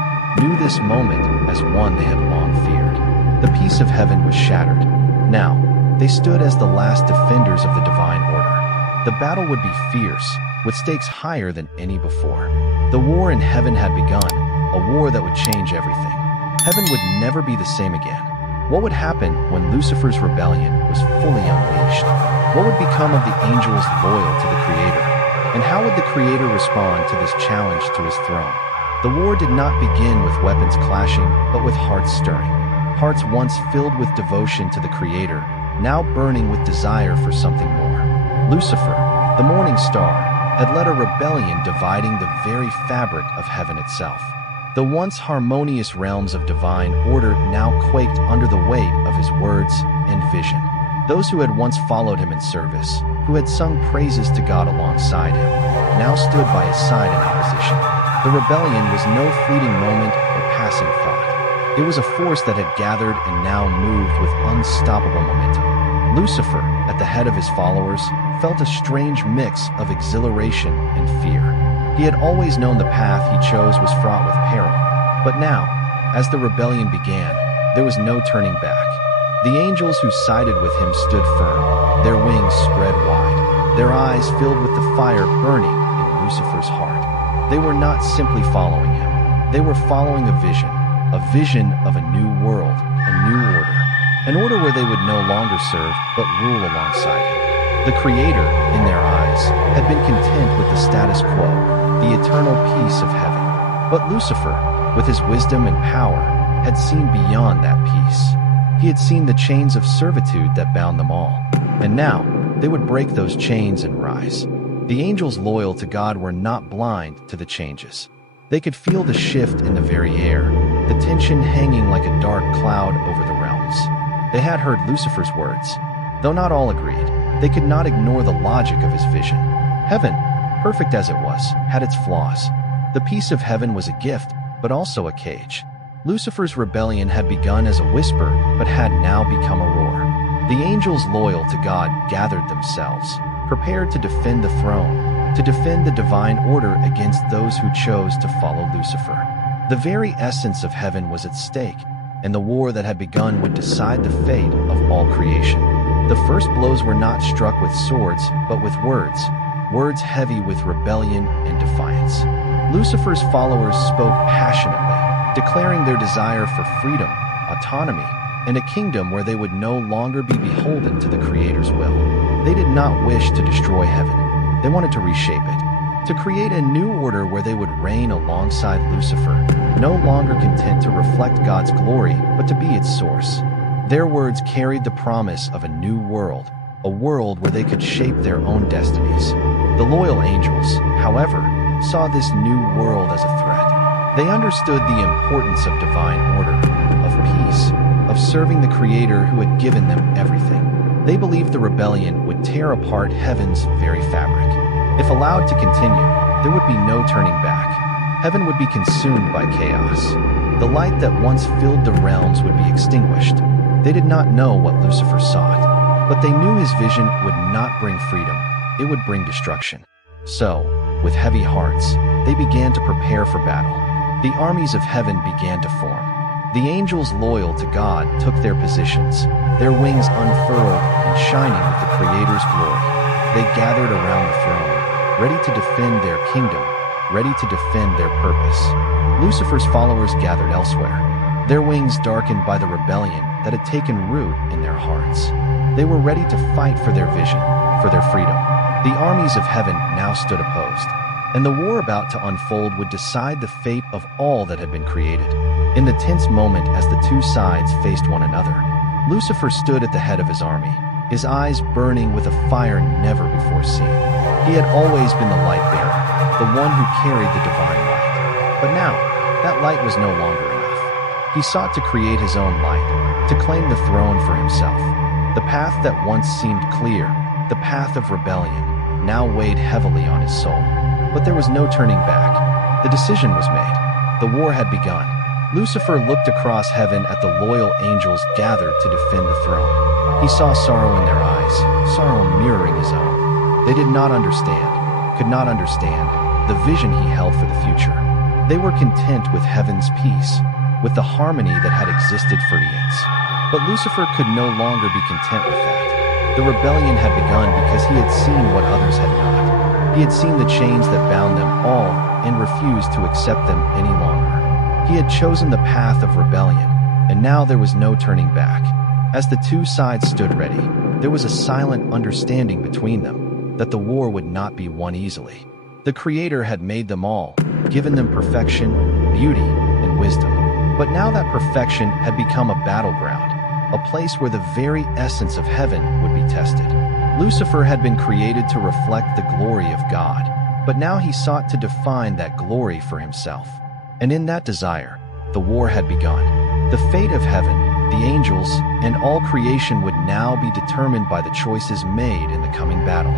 knew this moment as one they had long feared. The peace of heaven was shattered. Now, they stood as the last defenders of the divine order. The battle would be fierce, with stakes higher than any before. The war in heaven had begun, a war that would change everything. Heaven would never be the same again. What would happen when Lucifer's rebellion was fully unleashed? What would become of the angels loyal to the Creator? And how would the Creator respond to this challenge to his throne? The war did not begin with weapons clashing, but with hearts stirring. Hearts once filled with devotion to the Creator, now burning with desire for something more. Lucifer, the morning star, had led a rebellion dividing the very fabric of heaven itself. The once harmonious realms of divine order now quaked under the weight of his words and vision. Those who had once followed him in service, who had sung praises to God alongside him, now stood by his side in opposition. The rebellion was no fleeting moment or passing thought. It was a force that had gathered and now moved with unstoppable momentum. Lucifer, at the head of his followers, felt a strange mix of exhilaration and fear. He had always known the path he chose was fraught with peril, but now, as the rebellion began, there was no turning back. The angels who sided with him stood firm, their wings spread wide, their eyes filled with the fire burning in Lucifer's heart. They were not simply following him, they were following a vision of a new world, a new order, an order where they would no longer serve but rule alongside him. The Creator, in their eyes, had been content with the status quo, the eternal peace of heaven. But Lucifer, with his wisdom and power, had seen beyond that peace. He had seen the chains of servitude that bound them all, and now they would break those chains and rise. The angels loyal to God were not blind to the changes. They could feel the shift in the very air, the tension hanging like a dark cloud over the realms. They had heard Lucifer's words. Though not all agreed, they could not ignore the logic of his vision. Heaven, perfect as it was, had its flaws. The peace of heaven was a gift, but also a cage. Lucifer's rebellion had begun as a whisper, but had now become a roar. The angels loyal to God gathered themselves, prepared to defend the throne, to defend the divine order against those who chose to follow Lucifer. The very essence of heaven was at stake, and the war that had begun would decide the fate of all creation. The first blows were not struck with swords, but with words heavy with rebellion and defiance. Lucifer's followers spoke passionately, declaring their desire for freedom, autonomy, and a kingdom where they would no longer be beholden to the Creator's will. They did not wish to destroy heaven. They wanted to reshape it, to create a new order where they would reign alongside Lucifer, no longer content to reflect God's glory, but to be its source. Their words carried the promise of a new world, a world where they could shape their own destinies. The loyal angels, however, saw this new world as a threat. They understood the importance of divine order, of peace, of serving the Creator who had given them everything. They believed the rebellion would tear apart heaven's very fabric. If allowed to continue, there would be no turning back. Heaven would be consumed by chaos. The light that once filled the realms would be extinguished. They did not know what Lucifer sought, but they knew his vision would not bring freedom, it would bring destruction. So, with heavy hearts, they began to prepare for battle. The armies of heaven began to form. The angels loyal to God took their positions, their wings unfurled and shining with the Creator's glory. They gathered around the throne, ready to defend their kingdom, ready to defend their purpose. Lucifer's followers gathered elsewhere, their wings darkened by the rebellion that had taken root in their hearts. They were ready to fight for their vision, for their freedom. The armies of heaven now stood opposed, and the war about to unfold would decide the fate of all that had been created. In the tense moment as the two sides faced one another, Lucifer stood at the head of his army, his eyes burning with a fire never before seen. He had always been the light bearer, the one who carried the divine light. But now, that light was no longer enough. He sought to create his own light, to claim the throne for himself. The path that once seemed clear, the path of rebellion, now weighed heavily on his soul. But there was no turning back. The decision was made. The war had begun. Lucifer looked across heaven at the loyal angels gathered to defend the throne. He saw sorrow in their eyes, sorrow mirroring his own. They did not understand, could not understand, the vision he held for the future. They were content with heaven's peace, with the harmony that had existed for eons. But Lucifer could no longer be content with that. The rebellion had begun because he had seen what others had not. He had seen the chains that bound them all and refused to accept them any longer. He had chosen the path of rebellion, and now there was no turning back. As the two sides stood ready, there was a silent understanding between them that the war would not be won easily. The Creator had made them all, given them perfection, beauty, and wisdom. But now that perfection had become a battleground, a place where the very essence of heaven would be tested. Lucifer had been created to reflect the glory of God, but now he sought to define that glory for himself. And in that desire, the war had begun. The fate of heaven, the angels, and all creation would now be determined by the choices made in the coming battle.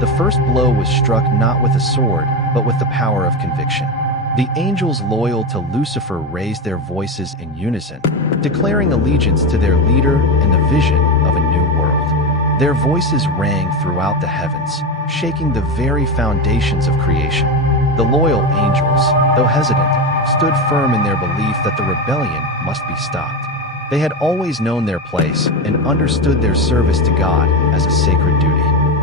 The first blow was struck not with a sword, but with the power of conviction. The angels loyal to Lucifer raised their voices in unison, declaring allegiance to their leader and the vision of a new world. Their voices rang throughout the heavens, shaking the very foundations of creation. The loyal angels, though hesitant, stood firm in their belief that the rebellion must be stopped. They had always known their place and understood their service to God as a sacred duty.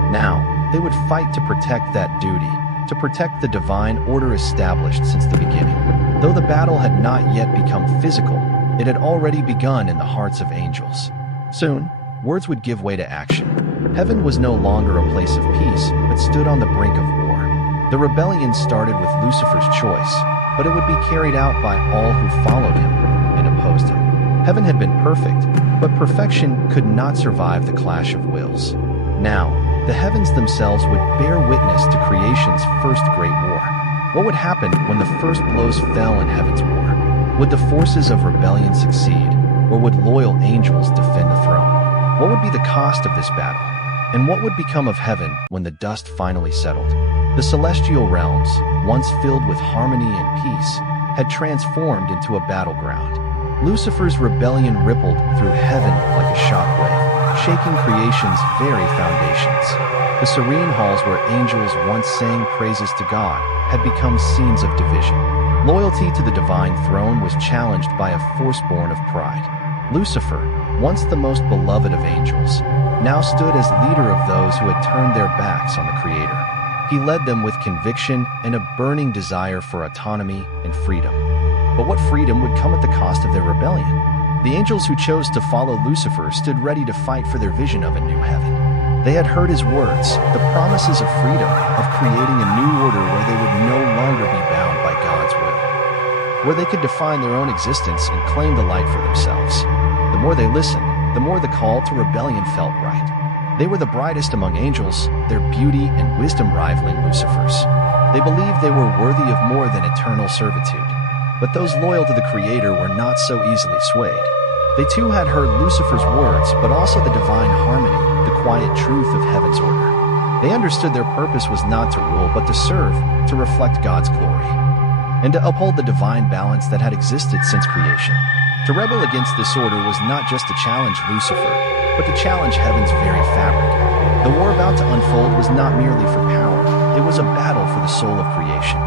Now, they would fight to protect that duty, to protect the divine order established since the beginning. Though the battle had not yet become physical, it had already begun in the hearts of angels. Soon, words would give way to action. Heaven was no longer a place of peace, but stood on the brink of war. The rebellion started with Lucifer's choice, but it would be carried out by all who followed him and opposed him. Heaven had been perfect, but perfection could not survive the clash of wills. Now, the heavens themselves would bear witness to creation's first great war. What would happen when the first blows fell in heaven's war? Would the forces of rebellion succeed, or would loyal angels defend the throne? What would be the cost of this battle? And what would become of heaven when the dust finally settled? The celestial realms, once filled with harmony and peace, had transformed into a battleground. Lucifer's rebellion rippled through heaven like a shockwave, shaking creation's very foundations. The serene halls where angels once sang praises to God had become scenes of division. Loyalty to the divine throne was challenged by a force born of pride. Lucifer, once the most beloved of angels, now stood as leader of those who had turned their backs on the Creator. He led them with conviction and a burning desire for autonomy and freedom. But what freedom would come at the cost of their rebellion? The angels who chose to follow Lucifer stood ready to fight for their vision of a new heaven. They had heard his words, the promises of freedom, of creating a new order where they would no longer be bound by God's will, where they could define their own existence and claim the light for themselves. The more they listened, the more the call to rebellion felt right. They were the brightest among angels, their beauty and wisdom rivaling Lucifer's. They believed they were worthy of more than eternal servitude. But those loyal to the Creator were not so easily swayed. They too had heard Lucifer's words, but also the divine harmony, the quiet truth of heaven's order. They understood their purpose was not to rule, but to serve, to reflect God's glory, and to uphold the divine balance that had existed since creation. To rebel against this order was not just to challenge Lucifer, but to challenge heaven's very fabric. The war about to unfold was not merely for power, it was a battle for the soul of creation.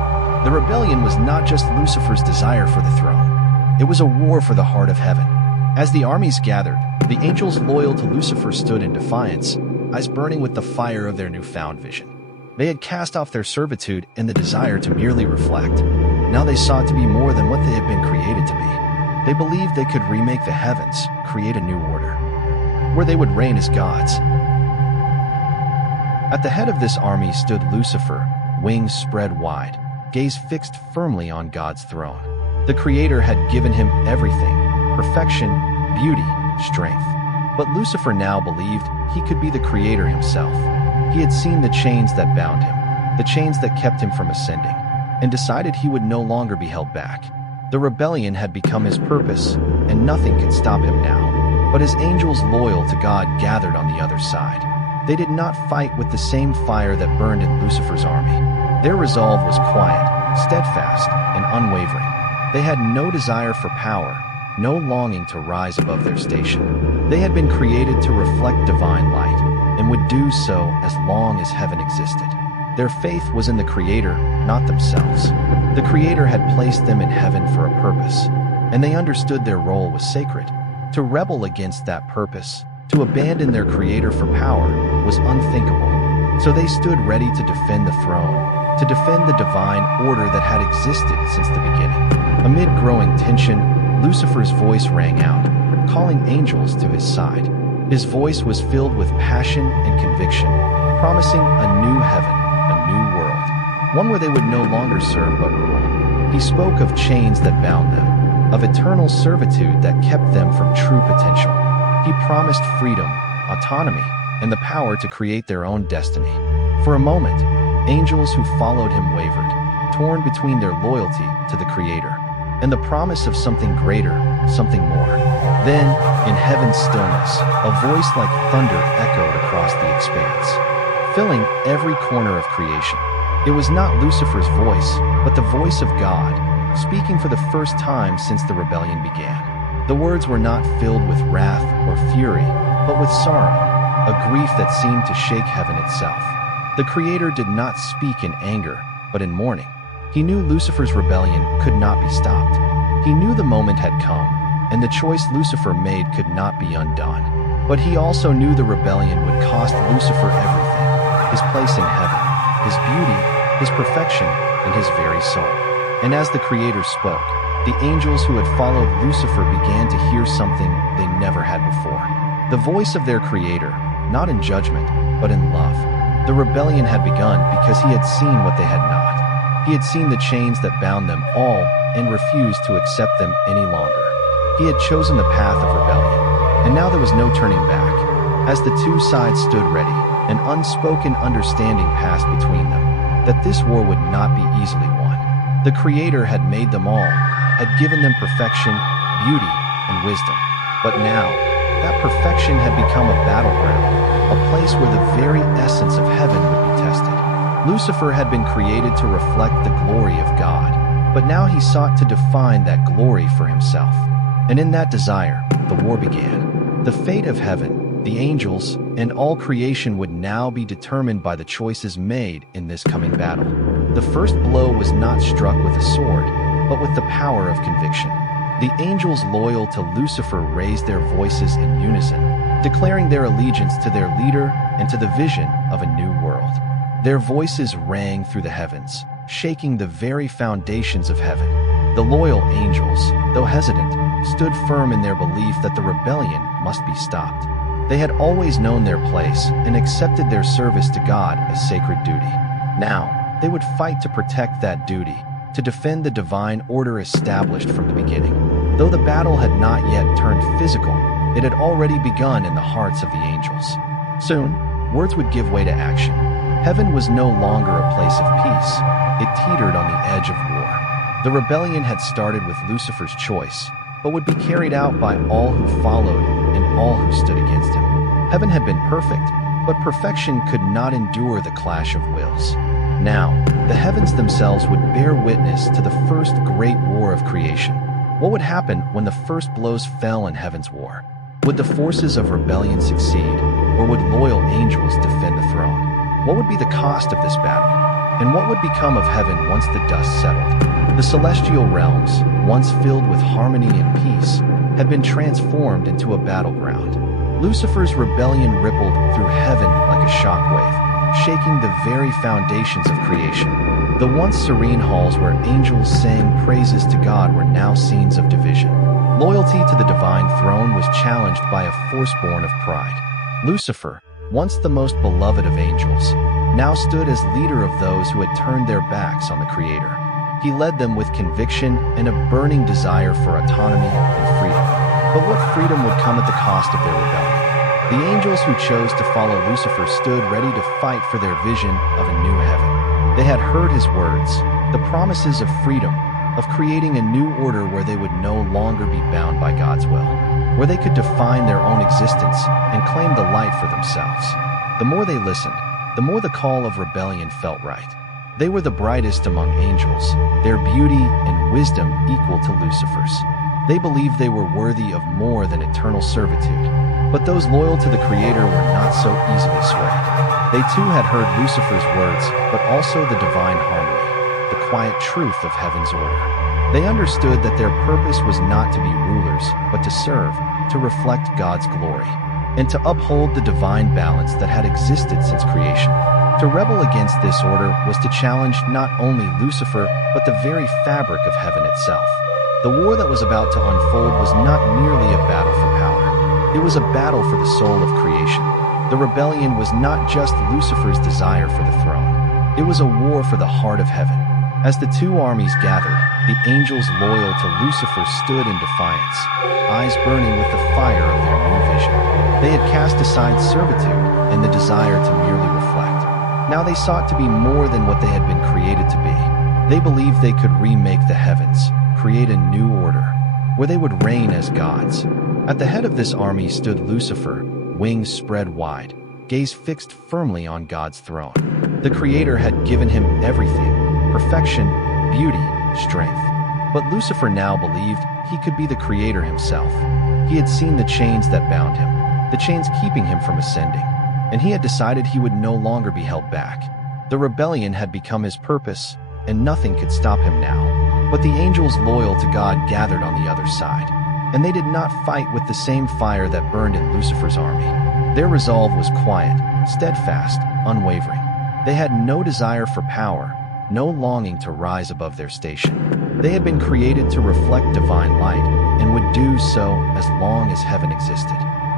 The rebellion was not just Lucifer's desire for the throne. It was a war for the heart of heaven. As the armies gathered, the angels loyal to Lucifer stood in defiance, eyes burning with the fire of their newfound vision. They had cast off their servitude and the desire to merely reflect. Now they sought to be more than what they had been created to be. They believed they could remake the heavens, create a new order, where they would reign as gods. At the head of this army stood Lucifer, wings spread wide, gaze fixed firmly on God's throne. The Creator had given him everything: perfection, beauty, strength. But Lucifer now believed he could be the Creator himself. He had seen the chains that bound him, the chains that kept him from ascending, and decided he would no longer be held back. The rebellion had become his purpose, and nothing could stop him now. But as angels loyal to God gathered on the other side, they did not fight with the same fire that burned in Lucifer's army. Their resolve was quiet, steadfast, and unwavering. They had no desire for power, no longing to rise above their station. They had been created to reflect divine light, and would do so as long as heaven existed. Their faith was in the Creator, not themselves. The Creator had placed them in heaven for a purpose, and they understood their role was sacred. To rebel against that purpose, to abandon their Creator for power, was unthinkable. So they stood ready to defend the throne, to defend the divine order that had existed since the beginning. Amid growing tension, Lucifer's voice rang out, calling angels to his side. His voice was filled with passion and conviction, promising a new heaven, a new world, one where they would no longer serve but rule. He spoke of chains that bound them, of eternal servitude that kept them from true potential. He promised freedom, autonomy, and the power to create their own destiny. For a moment, angels who followed him wavered, torn between their loyalty to the Creator and the promise of something greater, something more. Then, in heaven's stillness, a voice like thunder echoed across the expanse, filling every corner of creation. It was not Lucifer's voice, but the voice of God, speaking for the first time since the rebellion began. The words were not filled with wrath or fury, but with sorrow, a grief that seemed to shake heaven itself. The Creator did not speak in anger, but in mourning. He knew Lucifer's rebellion could not be stopped. He knew the moment had come, and the choice Lucifer made could not be undone. But he also knew the rebellion would cost Lucifer everything: his place in heaven, his beauty, his perfection, and his very soul. And as the Creator spoke, the angels who had followed Lucifer began to hear something they never had before. The voice of their Creator, not in judgment, but in love. The rebellion had begun because he had seen what they had not. He had seen the chains that bound them all and refused to accept them any longer. He had chosen the path of rebellion, and now there was no turning back. As the two sides stood ready, an unspoken understanding passed between them, that this war would not be easily won. The Creator had made them all, had given them perfection, beauty, and wisdom. But now, that perfection had become a battleground, a place where the very essence of heaven would be tested. Lucifer had been created to reflect the glory of God, but now he sought to define that glory for himself. And in that desire, the war began. The fate of heaven, the angels, and all creation would now be determined by the choices made in this coming battle. The first blow was not struck with a sword, but with the power of conviction. The angels loyal to Lucifer raised their voices in unison, declaring their allegiance to their leader and to the vision of a new world. Their voices rang through the heavens, shaking the very foundations of heaven. The loyal angels, though hesitant, stood firm in their belief that the rebellion must be stopped. They had always known their place and accepted their service to God as sacred duty. Now, they would fight to protect that duty, to defend the divine order established from the beginning. Though the battle had not yet turned physical, it had already begun in the hearts of the angels. Soon, words would give way to action. Heaven was no longer a place of peace. It teetered on the edge of war. The rebellion had started with Lucifer's choice, but would be carried out by all who followed and all who stood against him. Heaven had been perfect, but perfection could not endure the clash of wills. Now, the heavens themselves would bear witness to the first great war of creation. What would happen when the first blows fell in heaven's war? Would the forces of rebellion succeed, or would loyal angels defend the throne? What would be the cost of this battle? And what would become of heaven once the dust settled? The celestial realms, once filled with harmony and peace, had been transformed into a battleground. Lucifer's rebellion rippled through heaven like a shockwave, shaking the very foundations of creation. The once serene halls where angels sang praises to God were now scenes of division. Loyalty to the divine throne was challenged by a force born of pride. Lucifer, once the most beloved of angels, now stood as leader of those who had turned their backs on the Creator. He led them with conviction and a burning desire for autonomy and freedom. But what freedom would come at the cost of their rebellion? The angels who chose to follow Lucifer stood ready to fight for their vision of a new heaven. They had heard his words, the promises of freedom, of creating a new order where they would no longer be bound by God's will, where they could define their own existence and claim the light for themselves. The more they listened, the more the call of rebellion felt right. They were the brightest among angels, their beauty and wisdom equal to Lucifer's. They believed they were worthy of more than eternal servitude, but those loyal to the Creator were not so easily swayed. They too had heard Lucifer's words, but also the divine harmony, the quiet truth of heaven's order. They understood that their purpose was not to be rulers, but to serve, to reflect God's glory, and to uphold the divine balance that had existed since creation. To rebel against this order was to challenge not only Lucifer, but the very fabric of heaven itself. The war that was about to unfold was not merely a battle for power. It was a battle for the soul of creation. The rebellion was not just Lucifer's desire for the throne. It was a war for the heart of heaven. As the two armies gathered, the angels loyal to Lucifer stood in defiance, eyes burning with the fire of their new vision. They had cast aside servitude and the desire to merely reflect. Now they sought to be more than what they had been created to be. They believed they could remake the heavens, create a new order, where they would reign as gods. At the head of this army stood Lucifer, wings spread wide, gaze fixed firmly on God's throne. The Creator had given him everything: perfection, beauty, strength. But Lucifer now believed he could be the Creator himself. He had seen the chains that bound him, the chains keeping him from ascending, and he had decided he would no longer be held back. The rebellion had become his purpose, and nothing could stop him now. But the angels loyal to God gathered on the other side, and they did not fight with the same fire that burned in Lucifer's army. Their resolve was quiet, steadfast, unwavering. They had no desire for power, no longing to rise above their station. They had been created to reflect divine light, and would do so as long as heaven existed.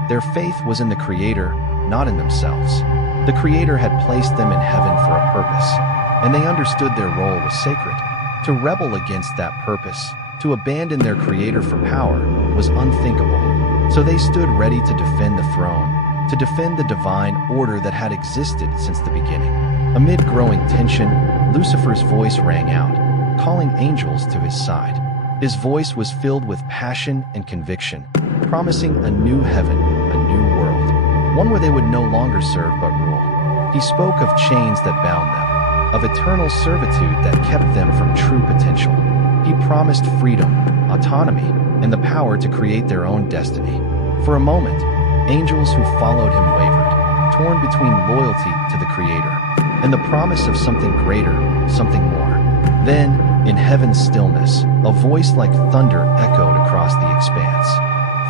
Their faith was in the Creator, not in themselves. The Creator had placed them in heaven for a purpose, and they understood their role was sacred. To rebel against that purpose, to abandon their Creator for power, was unthinkable. So they stood ready to defend the throne, to defend the divine order that had existed since the beginning. Amid growing tension, Lucifer's voice rang out, calling angels to his side. His voice was filled with passion and conviction, promising a new heaven, a new world, one where they would no longer serve but rule. He spoke of chains that bound them, of eternal servitude that kept them from true potential. He promised freedom, autonomy, and the power to create their own destiny. For a moment, angels who followed him wavered, torn between loyalty to the Creator and the promise of something greater, something more. Then, in heaven's stillness, a voice like thunder echoed across the expanse,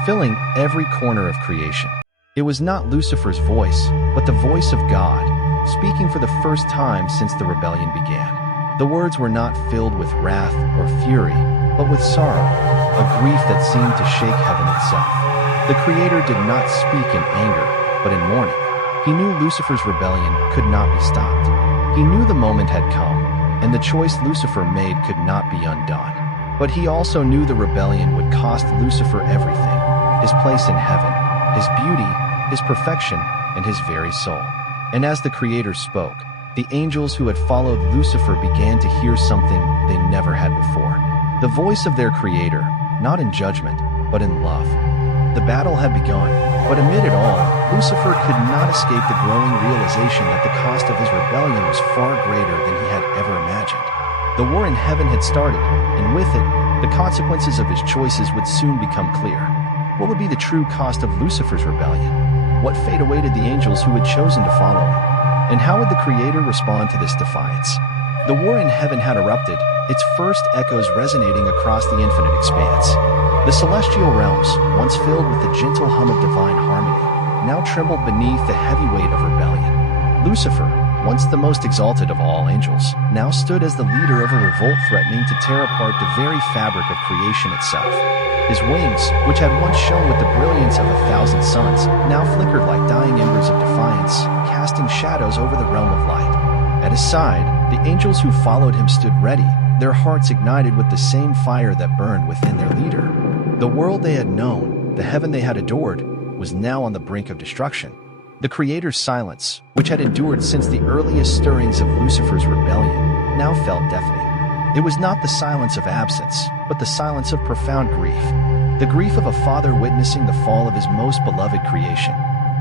filling every corner of creation. It was not Lucifer's voice, but the voice of God, speaking for the first time since the rebellion began. The words were not filled with wrath or fury, but with sorrow, a grief that seemed to shake heaven itself. The Creator did not speak in anger, but in mourning. He knew Lucifer's rebellion could not be stopped. He knew the moment had come, and the choice Lucifer made could not be undone. But he also knew the rebellion would cost Lucifer everything: his place in heaven, his beauty, his perfection, and his very soul. And as the Creator spoke, the angels who had followed Lucifer began to hear something they never had before. The voice of their Creator, not in judgment, but in love. The battle had begun, but amid it all, Lucifer could not escape the growing realization that the cost of his rebellion was far greater than he had ever imagined. The war in heaven had started, and with it, the consequences of his choices would soon become clear. What would be the true cost of Lucifer's rebellion? What fate awaited the angels who had chosen to follow him? And how would the Creator respond to this defiance? The war in heaven had erupted, its first echoes resonating across the infinite expanse. The celestial realms, once filled with the gentle hum of divine harmony, now trembled beneath the heavy weight of rebellion. Lucifer, once the most exalted of all angels, now stood as the leader of a revolt threatening to tear apart the very fabric of creation itself. His wings, which had once shone with the brilliance of 1,000 suns, now flickered like dying embers of defiance, casting shadows over the realm of light. At his side, the angels who followed him stood ready, their hearts ignited with the same fire that burned within their leader. The world they had known, the heaven they had adored, was now on the brink of destruction. The Creator's silence, which had endured since the earliest stirrings of Lucifer's rebellion, now felt deafening. It was not the silence of absence, but the silence of profound grief. The grief of a father witnessing the fall of his most beloved creation.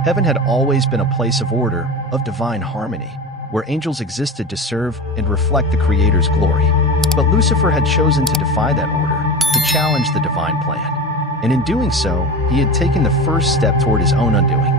Heaven had always been a place of order, of divine harmony, where angels existed to serve and reflect the Creator's glory. But Lucifer had chosen to defy that order, to challenge the divine plan. And in doing so, he had taken the first step toward his own undoing.